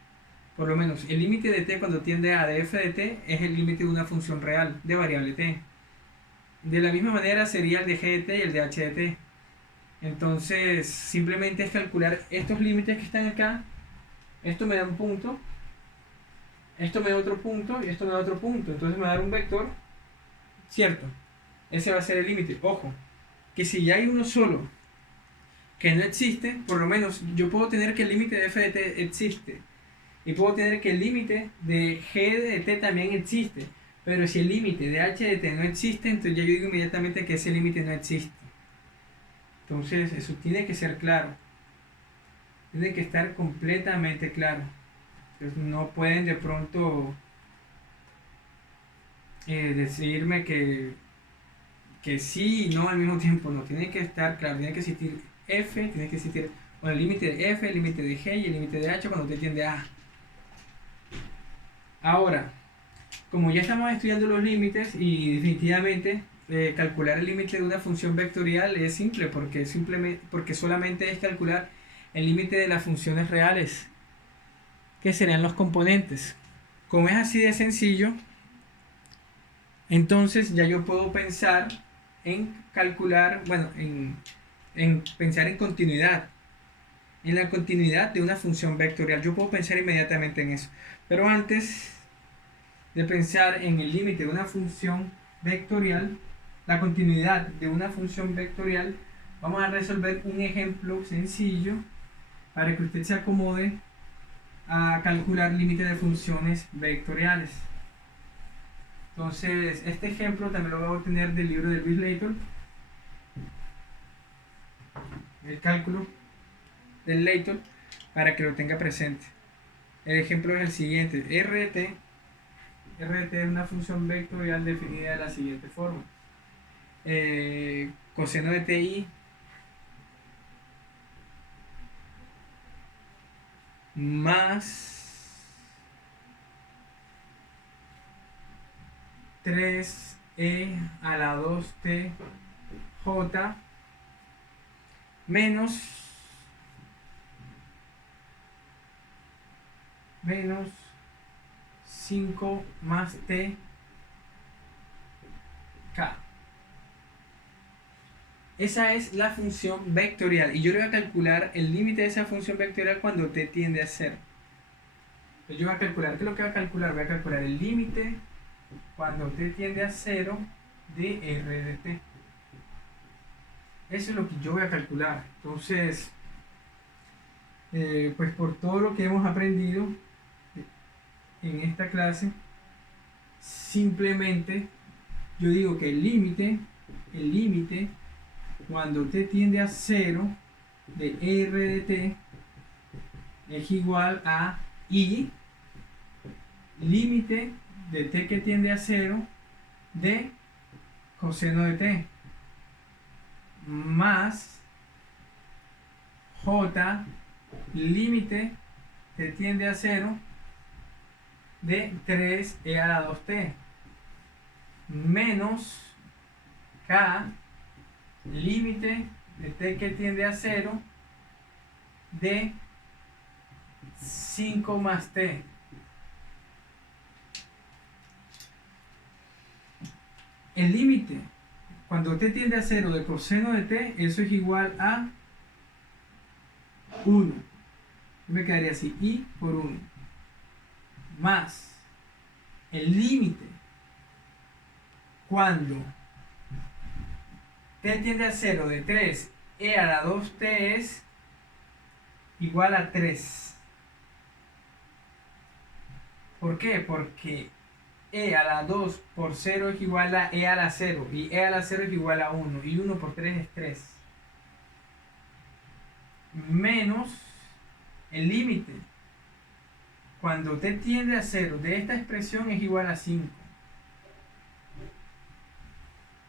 Por lo menos el límite de t cuando tiende a de f de t es el límite de una función real de variable t. De la misma manera sería el de g de t y el de h de t. Entonces simplemente es calcular estos límites que están acá. Esto me da un punto, esto me da otro punto y esto me da otro punto. Entonces me va a dar un vector, ¿cierto? Ese va a ser el límite. Ojo, que si ya hay uno solo que no existe, por lo menos yo puedo tener que el límite de f de t existe. Y puedo tener que el límite de g de t también existe. Pero si el límite de h de t no existe, entonces ya yo digo inmediatamente que ese límite no existe. Entonces eso tiene que ser claro. Tiene que estar completamente claro. Entonces no pueden de pronto decirme que sí y no al mismo tiempo. No, tiene que estar claro. Tiene que existir f, tiene que existir el límite de f, el límite de g y el límite de h cuando t tiende a A. Ahora, como ya estamos estudiando los límites y definitivamente calcular el límite de una función vectorial es simple porque solamente es calcular el límite de las funciones reales, que serían los componentes. Como es así de sencillo, entonces ya yo puedo pensar en calcular, bueno, en pensar en continuidad, en la continuidad de una función vectorial. Yo puedo pensar inmediatamente en eso. Pero antes de pensar en el límite de una función vectorial, la continuidad de una función vectorial, vamos a resolver un ejemplo sencillo para que usted se acomode a calcular límite de funciones vectoriales. Entonces, este ejemplo también lo voy a obtener del libro de Luis Leighton, el cálculo del Leighton, para que lo tenga presente. El ejemplo es el siguiente: RT es una función vectorial definida de la siguiente forma. Coseno de TI más 3e a la 2t j menos 5 más t k. Esa es la función vectorial y yo le voy a calcular el límite de esa función vectorial cuando t tiende a 0. Entonces yo voy a calcular, ¿qué es lo que voy a calcular? Voy a calcular el límite cuando t tiende a 0 de r de t. Eso es lo que yo voy a calcular. Entonces, pues por todo lo que hemos aprendido en esta clase, simplemente yo digo que el límite cuando t tiende a 0 de r de t es igual a i límite de t que tiende a 0 de coseno de t más j límite t tiende a 0 de 3e a la 2t menos k límite de t que tiende a 0 de 5 más t. El límite cuando t tiende a 0 de coseno de t, eso es igual a 1. Me quedaría así, i por 1 más el límite cuando t tiende a 0 de 3e a la 2t es igual a 3. ¿Por qué? Porque e a la 2 por 0 es igual a e a la 0 y e a la 0 es igual a 1 y 1 por 3 es 3 menos el límite cuando t tiende a 0 de esta expresión es igual a 5.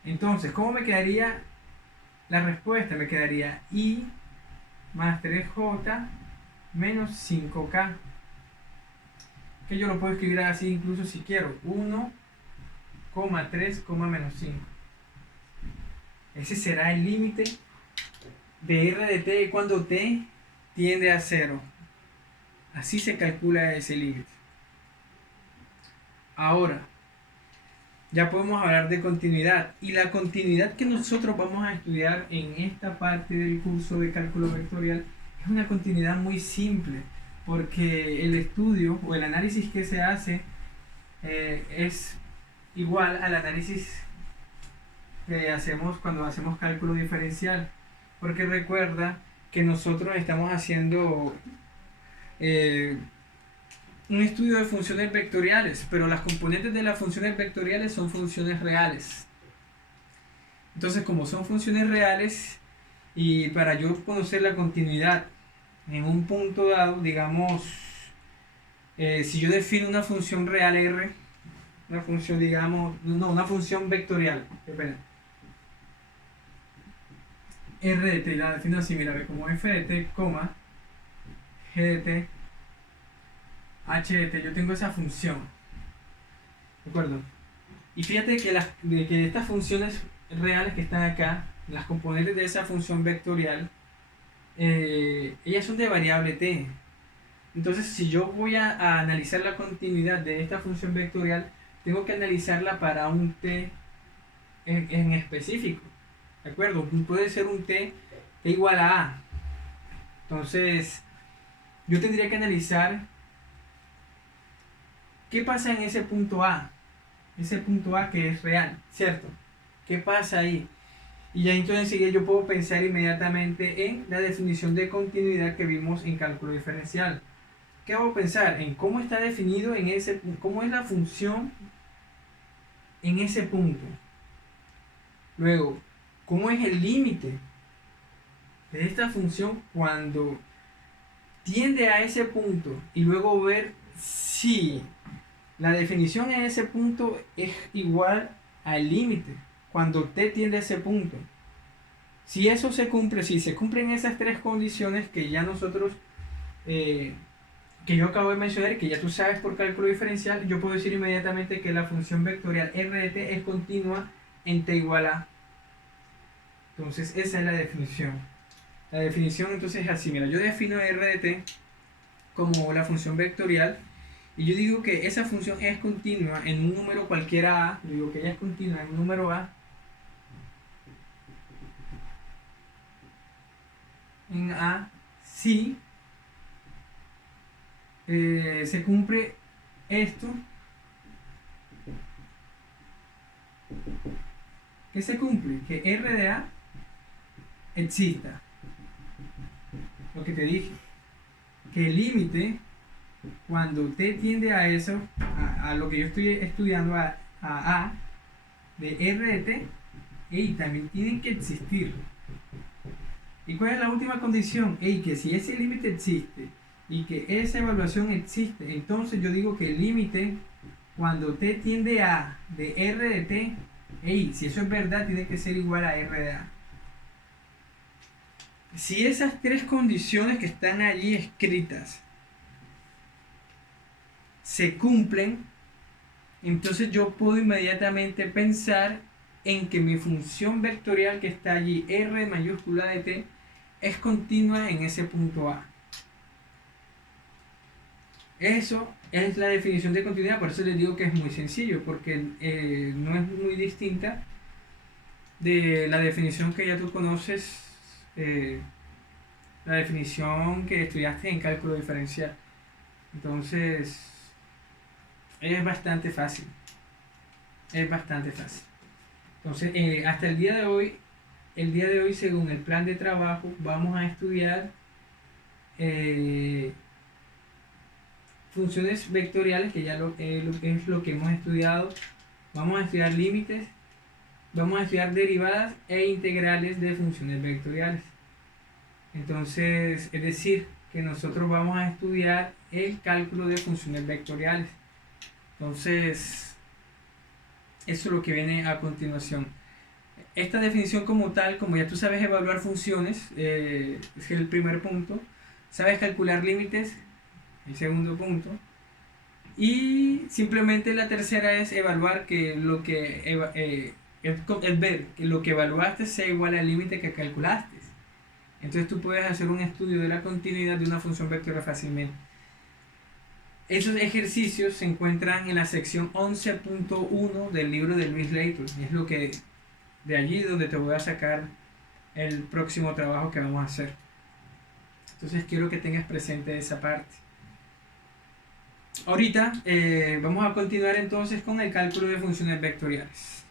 Entonces, ¿cómo me quedaría la respuesta? Me quedaría i más 3j menos 5k, que yo lo puedo escribir así incluso si quiero, 1,3, menos 5. Ese será el límite de r de t cuando t tiende a 0. Así se calcula ese límite. Ahora, ya podemos hablar de continuidad. Y la continuidad que nosotros vamos a estudiar en esta parte del curso de cálculo vectorial es una continuidad muy simple, porque el estudio o el análisis que se hace es igual al análisis que hacemos cuando hacemos cálculo diferencial. Porque recuerda que nosotros estamos haciendo un estudio de funciones vectoriales, pero las componentes de las funciones vectoriales son funciones reales. Entonces, como son funciones reales, y para yo conocer la continuidad en un punto dado, digamos, si yo defino una función real r, una función, digamos, no, una función vectorial, espera, r de t, la defino así, mira, como f de t, g de t, h de t, yo tengo esa función, ¿de acuerdo? Y fíjate que estas funciones reales que están acá, las componentes de esa función vectorial, ellas son de variable t. Entonces, si yo voy a analizar la continuidad de esta función vectorial, tengo que analizarla para un t en específico, ¿de acuerdo? Puede ser un t igual a a. Entonces, yo tendría que analizar qué pasa en ese punto a. Ese punto a que es real, ¿cierto? ¿Qué pasa ahí? Y ya entonces enseguida yo puedo pensar inmediatamente en la definición de continuidad que vimos en cálculo diferencial. ¿Qué hago pensar? En cómo está definido en ese, cómo es la función en ese punto. Luego, ¿cómo es el límite de esta función cuando tiende a ese punto? Y luego ver si la definición en ese punto es igual al límite cuando t tiende a ese punto. Si eso se cumple, si se cumplen esas tres condiciones que ya nosotros, que yo acabo de mencionar, que ya tú sabes por cálculo diferencial, yo puedo decir inmediatamente que la función vectorial r de t es continua en t igual a. Entonces esa es la definición. La definición entonces es así, mira, yo defino r de t como la función vectorial y yo digo que esa función es continua en un número cualquiera a, yo digo que ella es continua en un número a en A si se cumple esto. ¿Qué se cumple? Que R de A exista. Lo que te dije. Que el límite, cuando t tiende a eso, a lo que yo estoy estudiando, a A de R de t, y también tienen que existir. ¿Y cuál es la última condición? Que si ese límite existe y que esa evaluación existe, entonces yo digo que el límite, cuando t tiende a de R de t, si eso es verdad, tiene que ser igual a R de A. Si esas tres condiciones que están allí escritas se cumplen, entonces yo puedo inmediatamente pensar en que mi función vectorial que está allí, R mayúscula de t, es continua en ese punto A. Eso es la definición de continuidad, por eso les digo que es muy sencillo, porque no es muy distinta de la definición que ya tú conoces, la definición que estudiaste en cálculo diferencial. Entonces, es bastante fácil. Es bastante fácil. Entonces, hasta el día de hoy, según el plan de trabajo, vamos a estudiar funciones vectoriales, que ya es lo que hemos estudiado. Vamos a estudiar límites, vamos a estudiar derivadas e integrales de funciones vectoriales. Entonces, es decir, que nosotros vamos a estudiar el cálculo de funciones vectoriales. Entonces, eso es lo que viene a continuación. Esta definición como tal, como ya tú sabes evaluar funciones, es el primer punto. Sabes calcular límites, el segundo punto. Y simplemente la tercera es evaluar que lo que es ver que lo que evaluaste sea igual al límite que calculaste. Entonces tú puedes hacer un estudio de la continuidad de una función vectorial fácilmente. Esos ejercicios se encuentran en la sección 11.1 del libro de Luis Layton. Y es lo que de allí donde te voy a sacar el próximo trabajo que vamos a hacer. Entonces quiero que tengas presente esa parte. Ahorita vamos a continuar entonces con el cálculo de funciones vectoriales.